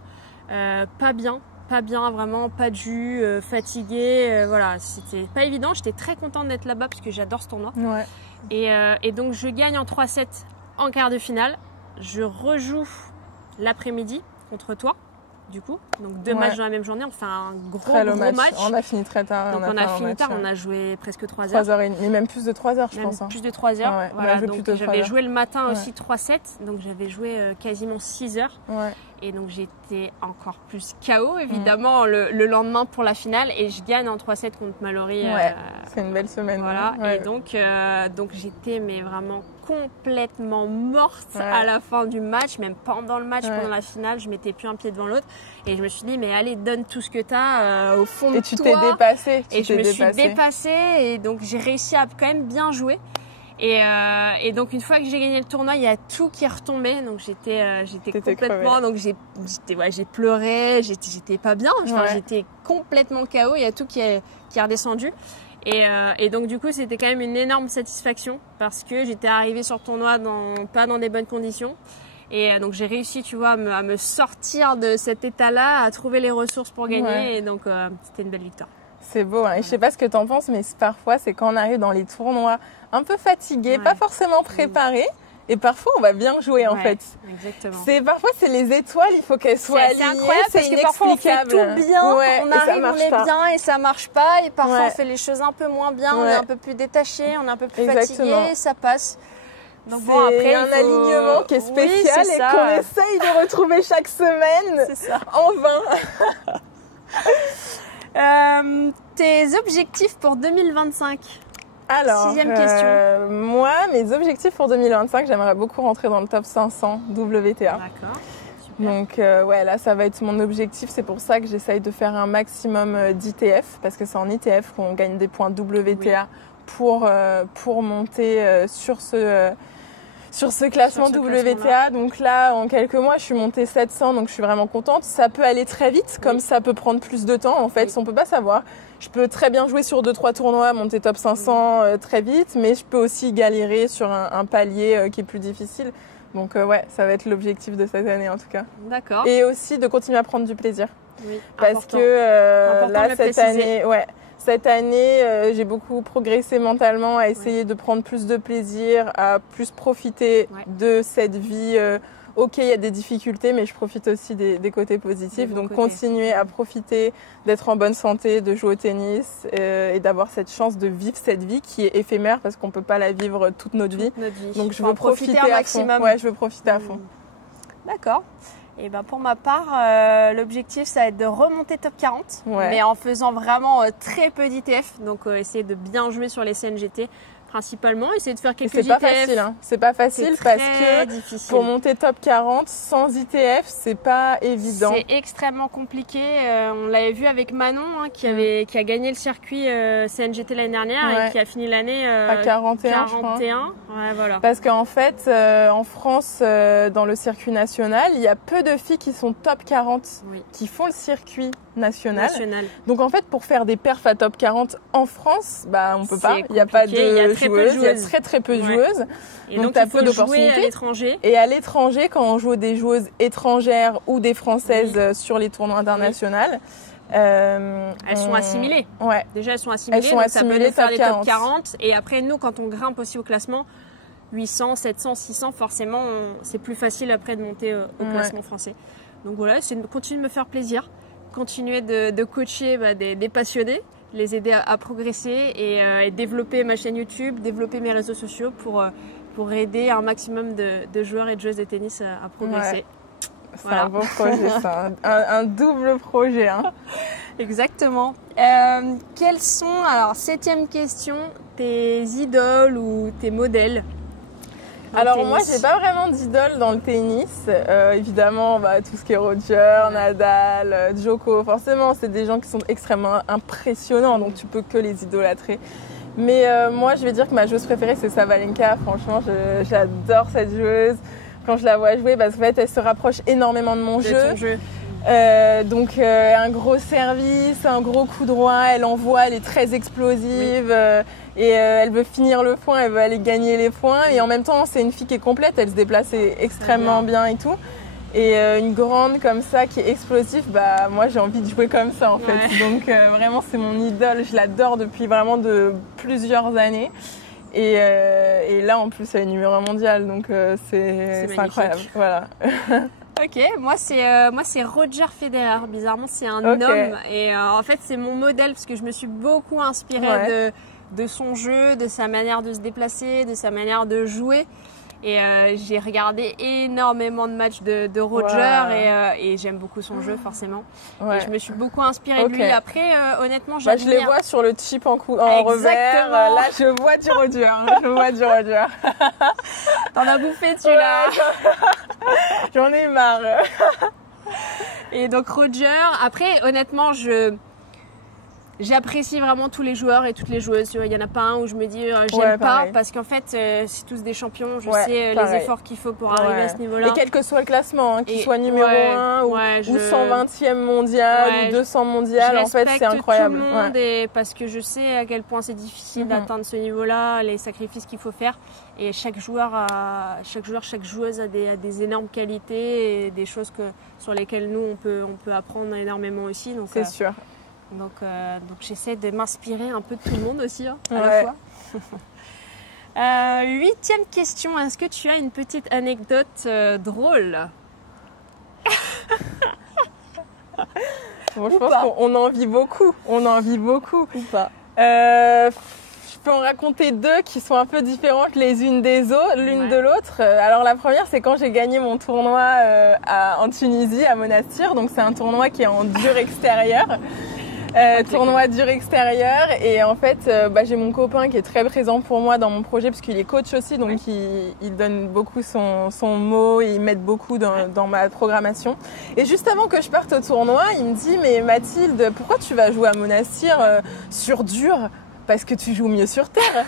pas bien, vraiment, pas de jus, fatiguée. Voilà, c'était pas évident. J'étais très contente d'être là-bas parce que j'adore ce tournoi. Ouais. Et donc je gagne en 3-7 en quart de finale. Je rejoue l'après-midi contre toi. Du coup, donc 2 matchs dans la même journée, on fait un Très gros match. match. On a fini très tard. Donc on a fini tard, match, on a joué presque 3 heures. 3h30, même plus de 3 heures, je Même pense. Hein. plus de 3 heures. Ah ouais, on a Voilà, joué donc plutôt 3 j'avais heures. joué le matin Ouais. aussi 3-7, donc j'avais joué quasiment 6 heures. Ouais. Et donc j'étais encore plus KO évidemment le lendemain pour la finale et je gagne en 3-7 contre Mallory. Ouais, c'est une belle semaine. Voilà, Ouais. et donc j'étais mais vraiment complètement morte Ouais. à la fin du match, même pendant le match, Ouais. pendant la finale, je mettais plus un pied devant l'autre et je me suis dit mais allez donne tout ce que t'as au fond de Et toi. tu t'es dépassée. Et je me suis dépassée et donc j'ai réussi à quand même bien jouer. Et donc une fois que j'ai gagné le tournoi, il y a tout qui est retombé. Donc j'étais complètement, donc j'ai pleuré, j'étais pas bien. Enfin, Ouais. j'étais complètement KO. Il y a tout qui est redescendu. Et donc du coup c'était quand même une énorme satisfaction parce que j'étais arrivée sur le tournoi pas dans des bonnes conditions. Et donc j'ai réussi, tu vois, à me sortir de cet état-là, à trouver les ressources pour gagner. Ouais. Et donc c'était une belle victoire. C'est beau, hein. Et je sais pas ce que t'en penses, mais parfois c'est quand on arrive dans les tournois un peu fatigués, pas forcément préparés, et parfois on va bien jouer en fait. Exactement. Parfois c'est les étoiles, il faut qu'elles soient alignées, incroyable c'est parce que parfois on fait inexplicable. tout bien, Ouais, on et ça arrive, marche on est pas. bien et ça marche pas. Et parfois Ouais. on fait les choses un peu moins bien, on Ouais. est un peu plus détaché, on est un peu plus Exactement. fatigué et ça passe. Donc C'est bon, après, un alignement qui est spécial et qu'on essaye de retrouver chaque semaine C'est ça. en vain. Tes objectifs pour 2025? Alors, 6e question. moi, mes objectifs pour 2025, j'aimerais beaucoup rentrer dans le top 500 WTA. D'accord. Super. Donc ouais, là ça va être mon objectif, c'est pour ça que j'essaye de faire un maximum d'ITF, parce que c'est en ITF qu'on gagne des points WTA pour monter sur ce classement WTA. Donc là, en quelques mois, je suis montée 700, donc je suis vraiment contente. Ça peut aller très vite, comme ça peut prendre plus de temps. En fait, on peut pas savoir. Je peux très bien jouer sur 2-3 tournois, monter top 500 très vite, mais je peux aussi galérer sur un palier qui est plus difficile. Donc ouais, ça va être l'objectif de cette année en tout cas. D'accord. Et aussi de continuer à prendre du plaisir. Oui, parce important. que Important de le préciser. cette année, j'ai beaucoup progressé mentalement à essayer de prendre plus de plaisir, à plus profiter de cette vie. Ok, il y a des difficultés, mais je profite aussi des côtés positifs. Donc continuer à profiter, d'être en bonne santé, de jouer au tennis et d'avoir cette chance de vivre cette vie qui est éphémère parce qu'on ne peut pas la vivre toute notre vie. Donc je veux profiter un à maximum. fond. Ouais, je veux profiter à fond. D'accord. Et ben pour ma part, l'objectif ça va être de remonter top 40, mais en faisant vraiment très peu d'ITF. Donc essayer de bien jouer sur les CNGT principalement, essayer de faire quelques ITF. C'est pas facile, hein. C'est pas facile parce que difficile. Pour monter top 40 sans ITF, c'est pas évident. C'est extrêmement compliqué. On l'avait vu avec Manon qui a gagné le circuit CNGT l'année dernière et qui a fini l'année à 41. Ouais, voilà. Parce qu'en fait, en France, dans le circuit national, il y a peu de filles qui sont top 40 qui font le circuit national. Donc en fait, pour faire des perfs à top 40 en France, bah on peut pas. Il n'y a pas de joueuses. Il y a très très peu de joueuses. Et donc il faut jouer à l'étranger. Et à l'étranger, quand on joue des joueuses étrangères ou des françaises sur les tournois internationaux, elles sont assimilées. Ouais. Déjà elles sont assimilées. Donc ça peut nous faire les top 40. Et après nous, quand on grimpe aussi au classement, 800, 700, 600, forcément, c'est plus facile après de monter au classement français. Donc voilà, c'est de continuer de me faire plaisir. Continuer de coacher des passionnés, les aider à progresser et développer ma chaîne YouTube, développer mes réseaux sociaux pour aider un maximum de joueurs et de joueuses de tennis à progresser. Ouais. C'est un beau projet, ça. Un double projet. Hein. Exactement. Quels sont, alors 7e question, tes idoles ou tes modèles? Alors moi, j'ai pas vraiment d'idole dans le tennis. Évidemment, tout ce qui est Roger, Nadal, Djoko, forcément, c'est des gens qui sont extrêmement impressionnants, donc tu peux que les idolâtrer. Mais moi, je vais dire que ma joueuse préférée, c'est Sabalenka. Franchement, j'adore cette joueuse. Quand je la vois jouer, parce qu'en fait, elle se rapproche énormément de mon jeu. Donc un gros service, un gros coup droit, elle envoie, elle est très explosive. Et elle veut finir le point, elle veut aller gagner les points. Et en même temps, c'est une fille qui est complète, elle se déplace extrêmement bien et tout. Et une grande comme ça qui est explosive, moi j'ai envie de jouer comme ça en fait. Donc vraiment c'est mon idole, je l'adore depuis vraiment de plusieurs années. Et là en plus elle est numéro 1 mondial, donc c'est incroyable. Voilà. Ok, moi c'est Roger Federer. Bizarrement c'est un homme et en fait c'est mon modèle parce que je me suis beaucoup inspirée de son jeu, de sa manière de se déplacer, de sa manière de jouer. Et j'ai regardé énormément de matchs de Roger et j'aime beaucoup son jeu forcément. Et je me suis beaucoup inspirée de lui. Après, honnêtement, j'admire. Je les vois sur le chip en revers. Là, je vois du Roger. T'en as bouffé, tu l'as. J'en ai marre. Et donc Roger, après, honnêtement, j'apprécie vraiment tous les joueurs et toutes les joueuses. Il n'y en a pas un où je me dis j'aime pas parce qu'en fait c'est tous des champions. Je sais les efforts qu'il faut pour arriver à ce niveau-là. Et quel que soit le classement, qu'il soit numéro 1 ou 120e mondial ou 200 mondial, en fait c'est incroyable. Tout le monde parce que je sais à quel point c'est difficile d'atteindre ce niveau-là, les sacrifices qu'il faut faire. Et chaque joueuse a des énormes qualités et des choses sur lesquelles nous on peut apprendre énormément aussi. C'est sûr. Donc j'essaie de m'inspirer un peu de tout le monde aussi, à la fois. 8e question, est-ce que tu as une petite anecdote drôle? Je pense qu'on en vit beaucoup. Ou pas? Je peux en raconter 2 qui sont un peu différentes l'une de l'autre. Alors la première, c'est quand j'ai gagné mon tournoi en Tunisie, à Monastir. Donc c'est un tournoi qui est en dur extérieur. Tournoi dur extérieur et en fait j'ai mon copain qui est très présent pour moi dans mon projet parce qu'il est coach aussi, donc il donne beaucoup son mot et il m'aide beaucoup dans ma programmation. Et juste avant que je parte au tournoi, il me dit mais Mathilde, pourquoi tu vas jouer à Monastir sur dur? Parce que tu joues mieux sur terre.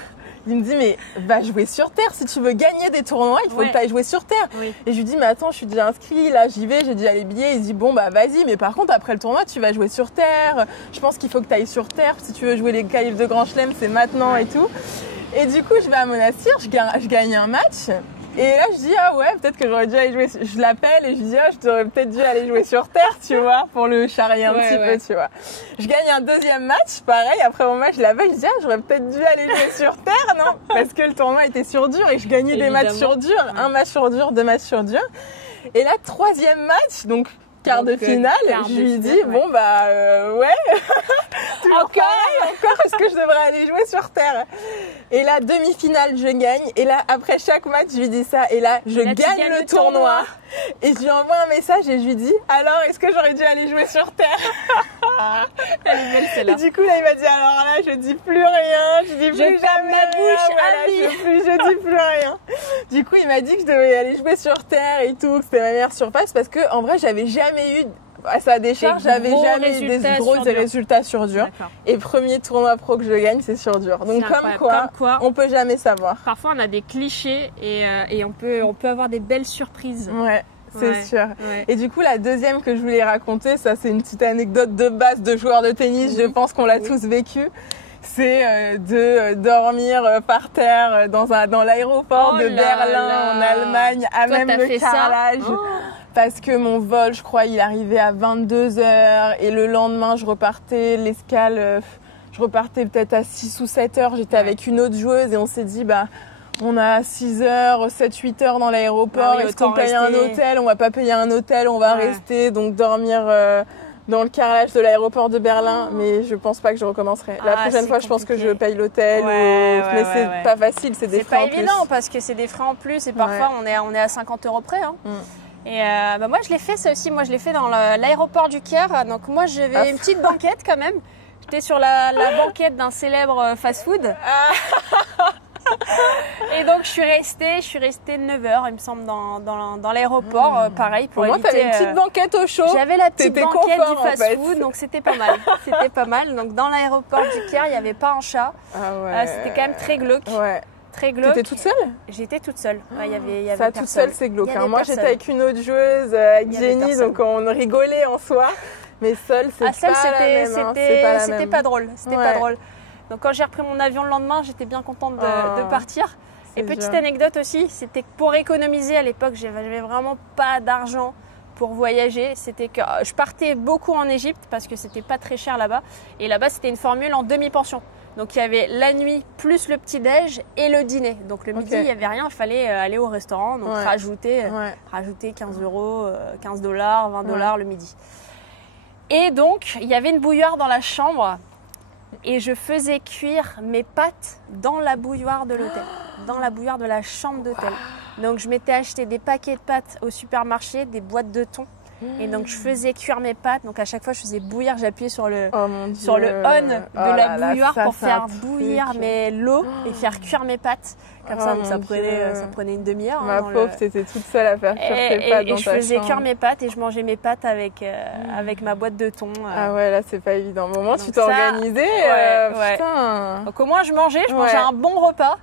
Il me dit mais va jouer sur terre, si tu veux gagner des tournois il faut que tu ailles jouer sur terre. Et je lui dis mais attends, je suis déjà inscrit, là j'y vais, j'ai déjà les billets. Il dit bon vas-y, mais par contre après le tournoi tu vas jouer sur terre, je pense qu'il faut que tu ailles sur terre, si tu veux jouer les qualifs de Grand Chelem c'est maintenant et tout. Et du coup je vais à Monastir, je gagne un match Et là, je dis, ah ouais, peut-être que j'aurais dû aller jouer. Je l'appelle et je dis, ah, j'aurais peut-être dû aller jouer sur terre, tu vois, pour le charrier un petit peu, tu vois. Je gagne un deuxième match, pareil, après mon match, je l'appelle, je dis, ah, j'aurais peut-être dû aller jouer sur terre, non? Parce que le tournoi était sur dur et je gagnais des matchs sur dur, un match sur dur, 2 matchs sur dur. Et là, troisième match, donc quart de finale, je lui dis, bon, bah, ouais. Encore, est-ce que je devrais aller jouer sur terre? Et là, demi-finale, je gagne. Et là, après chaque match, je lui dis ça. Et là, je gagne le tournoi. Et je lui envoie un message et je lui dis, alors, est-ce que j'aurais dû aller jouer sur terre? Elle est belle, celle-là. Et du coup, là, il m'a dit, alors là, je dis plus rien. Je dis plus jamais ma bouche, je dis plus rien. Du coup, il m'a dit que je devais aller jouer sur terre et tout, que c'était ma meilleure surface parce que, en vrai, j'avais jamais eu à sa décharge, j'avais jamais eu des gros résultats sur dur. Et premier tournoi pro que je gagne, c'est sur dur. Donc comme quoi, on peut jamais savoir. Parfois, on a des clichés et on peut avoir des belles surprises. Ouais. C'est sûr. Ouais. Et du coup, la deuxième que je voulais raconter, ça c'est une petite anecdote de base de joueur de tennis. Je pense qu'on l'a tous vécu. C'est de dormir par terre dans l'aéroport de Berlin en Allemagne à même le carrelage. Parce que mon vol, je crois, il arrivait à 22h et le lendemain, je repartais l'escale, je repartais peut-être à 6 ou 7 heures. J'étais avec une autre joueuse et on s'est dit, bah, on a 6 heures, 7, 8 heures dans l'aéroport. Est-ce qu'on paye un hôtel? On va pas payer un hôtel, on va rester, donc dormir dans le carrelage de l'aéroport de Berlin. Mais je pense pas que je recommencerai. La prochaine fois, je pense que je paye l'hôtel. Mais c'est pas facile, c'est des frais en plus. C'est pas évident parce que c'est des frais en plus et parfois on est à 50 € près. Hein. Et moi je l'ai fait ça aussi, moi je l'ai fait dans l'aéroport du Caire. Donc moi j'avais une petite banquette quand même. J'étais sur la banquette d'un célèbre fast-food. Et donc je suis restée 9 heures il me semble dans l'aéroport, pareil pour éviter. Moi t'avais une petite banquette au chaud. J'avais la petite banquette du fast-food, donc c'était pas mal. C'était pas mal. Donc dans l'aéroport du Caire, il n'y avait pas un chat. C'était quand même très glauque. Très glauque. T'étais toute seule? J'étais toute seule. Il y avait ça, toute seule, c'est glauque. Moi, j'étais avec une autre joueuse, avec Jenny, donc on rigolait en soi. Mais seule, c'est pas la même. C'était pas drôle. C'était pas drôle. Donc quand j'ai repris mon avion le lendemain, j'étais bien contente de partir. Et petite anecdote aussi, c'était que pour économiser à l'époque, j'avais vraiment pas d'argent pour voyager. C'était que je partais beaucoup en Égypte parce que c'était pas très cher là-bas. Et là-bas, c'était une formule en demi-pension. Donc il y avait la nuit plus le petit-déj et le dîner. Donc le midi, il n'y avait rien, il fallait aller au restaurant, donc rajouter 15 €, 15 $, 20 $ le midi. Et donc, il y avait une bouilloire dans la chambre et je faisais cuire mes pâtes dans la bouilloire de l'hôtel, dans la bouilloire de la chambre d'hôtel. Donc je m'étais acheté des paquets de pâtes au supermarché, des boîtes de thon. Et donc je faisais cuire mes pâtes, donc à chaque fois je faisais bouillir, j'appuyais sur le on de la bouilloire pour faire bouillir l'eau et faire cuire mes pâtes. Comme ça, donc ça prenait une demi-heure. Ma pauvre, t'étais toute seule à faire cuire tes pâtes dans ta chambre. Et je faisais cuire mes pâtes et je mangeais mes pâtes avec ma boîte de thon. Ah ouais, là c'est pas évident. Au moment tu t'es organisée, putain. Donc au moins je mangeais un bon repas.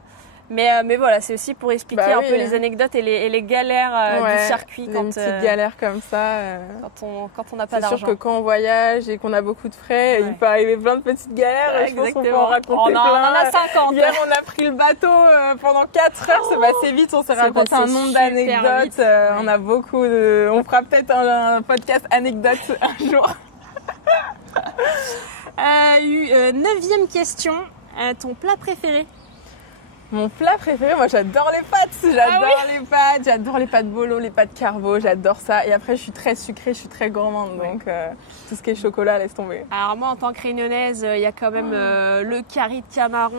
Mais voilà, c'est aussi pour expliquer un peu les anecdotes et les galères du circuit. Des petites galères comme ça. Quand on n'a pas d'argent. C'est sûr que quand on voyage et qu'on a beaucoup de frais, il peut arriver plein de petites galères. Je pense qu'on peut en raconter plein. On en a 50. Hier, on a pris le bateau pendant 4 heures. C'est passé vite. On s'est raconté un nombre d'anecdotes. On a beaucoup de... On fera peut-être un podcast anecdotes un jour. 9e question. Ton plat préféré? Mon plat préféré, moi j'adore les pâtes, j'adore les pâtes bolo, les pâtes carbo, j'adore ça. Et après je suis très sucrée, je suis très gourmande, donc tout ce qui est chocolat, laisse tomber. Alors moi en tant que réunionnaise, il y a quand même le curry de Camaron,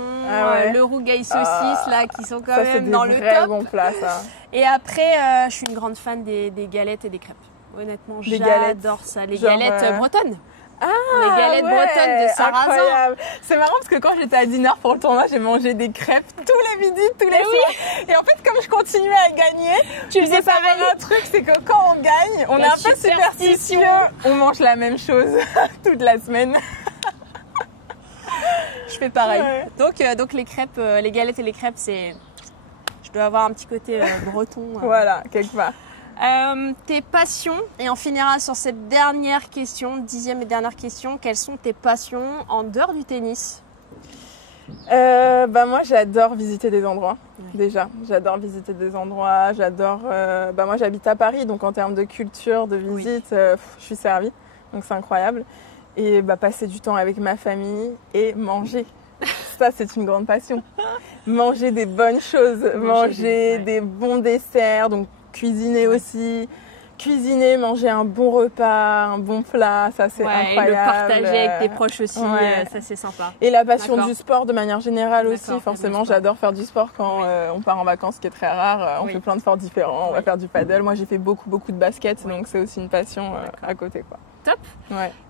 le rougail saucisse là, qui sont quand même dans le top. C'est des vrais bons plats ça. Et après, je suis une grande fan des galettes et des crêpes. Honnêtement, j'adore ça. Les galettes bretonnes. Les galettes bretonnes de Sarrasin. C'est marrant parce que quand j'étais à Dinard pour le tournoi, j'ai mangé des crêpes tous les midis, tous les soirs. Et en fait, comme je continuais à gagner, tu faisais pareil. Un truc, c'est que quand on gagne, on est un peu superstitieux. On mange la même chose toute la semaine. Je fais pareil. Donc les crêpes, les galettes et les crêpes, je dois avoir un petit côté breton. Voilà, quelque part. Tes passions, et on finira sur cette dernière question, 10e et dernière question. Quelles sont tes passions en dehors du tennis? Moi j'adore visiter des endroits. déjà. J'adore visiter des endroits, j'adore... moi, j'habite à Paris, donc en termes de culture, de visite, je suis servie. Donc, c'est incroyable. Et passer du temps avec ma famille et manger. Ça, c'est une grande passion. Manger des bonnes choses, manger des bons desserts, donc cuisiner aussi. Cuisiner, manger un bon repas, un bon plat, ça c'est incroyable. Et le partager avec tes proches aussi, ça c'est sympa. Et la passion du sport de manière générale aussi, forcément j'adore faire du sport quand on part en vacances, ce qui est très rare. On fait plein de sports différents, on va faire du paddle. Moi j'ai fait beaucoup de basket, donc c'est aussi une passion à côté, quoi. Top.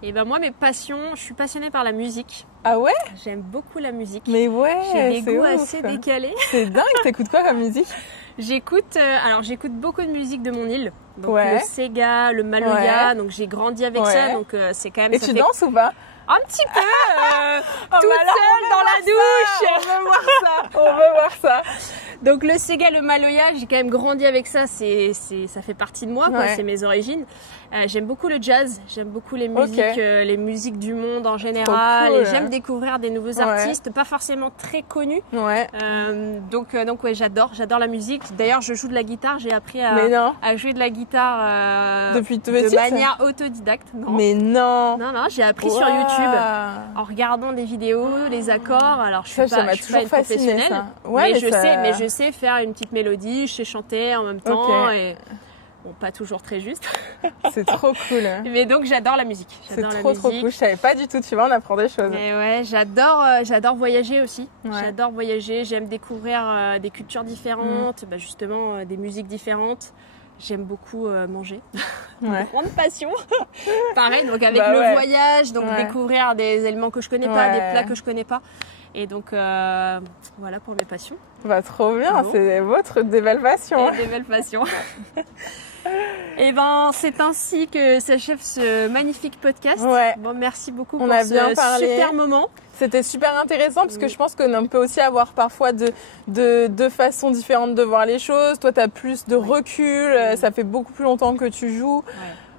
Et moi mes passions, je suis passionnée par la musique. Ah ouais? J'aime beaucoup la musique. Mais ouais, j'ai des goûts assez décalés. C'est dingue, t'écoutes quoi comme musique? J'écoute beaucoup de musique de mon île. Donc le Sega, le Maloya, donc j'ai grandi avec ça, donc c'est quand même... Et tu danses ou pas? Un petit peu, toute seule dans la douche. On veut voir ça, on veut voir ça. Donc le Sega, le Maloya, j'ai quand même grandi avec ça, ça fait partie de moi, quoi, c'est mes origines. J'aime beaucoup le jazz, j'aime beaucoup les musiques du monde en général. Cool. Et j'aime découvrir des nouveaux artistes, pas forcément très connus. Donc j'adore la musique. D'ailleurs, je joue de la guitare, j'ai appris à jouer de la guitare depuis de manière autodidacte. Mais non. Non, j'ai appris sur YouTube en regardant des vidéos, les accords. Alors je suis pas une professionnelle, mais je sais faire une petite mélodie, je sais chanter en même temps et bon, pas toujours très juste. C'est trop cool. Mais donc j'adore la musique. C'est trop cool. Je savais pas du tout. Tu vois, on apprend des choses. Mais ouais, j'adore voyager aussi. J'adore voyager. J'aime découvrir des cultures différentes, justement des musiques différentes. J'aime beaucoup manger. Grande passion. Pareil, donc avec le voyage, donc découvrir des éléments que je connais pas, des plats que je connais pas. Et donc voilà pour mes passions. Trop bien, c'est des belles passions. Des belles passions. Et c'est ainsi que s'achève ce magnifique podcast. Bon, merci beaucoup pour ce super moment. C'était super intéressant parce que je pense qu'on peut aussi avoir parfois deux façons différentes de voir les choses. Toi, tu as plus de recul, ça fait beaucoup plus longtemps que tu joues.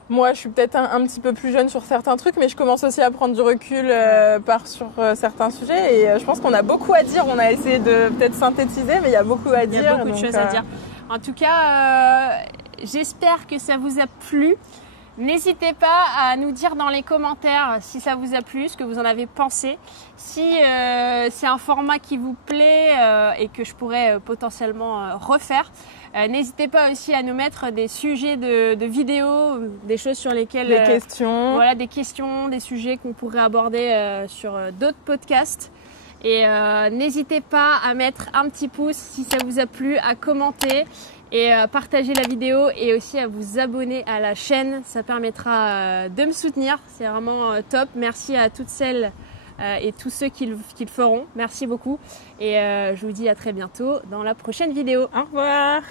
Moi, je suis peut-être un petit peu plus jeune sur certains trucs, mais je commence aussi à prendre du recul sur certains sujets. Et je pense qu'on a beaucoup à dire. On a essayé de peut-être synthétiser, mais il y a beaucoup à dire. Il y a beaucoup de choses à dire. En tout cas, j'espère que ça vous a plu. N'hésitez pas à nous dire dans les commentaires si ça vous a plu, ce que vous en avez pensé. Si c'est un format qui vous plaît et que je pourrais potentiellement refaire. N'hésitez pas aussi à nous mettre des sujets de vidéos, des choses sur lesquelles... Des questions. Voilà, des questions, des sujets qu'on pourrait aborder sur d'autres podcasts. Et n'hésitez pas à mettre un petit pouce si ça vous a plu, à commenter et partager la vidéo et aussi à vous abonner à la chaîne. Ça permettra de me soutenir. C'est vraiment top. Merci à toutes celles et tous ceux qui le feront. Merci beaucoup. Et je vous dis à très bientôt dans la prochaine vidéo. Au revoir.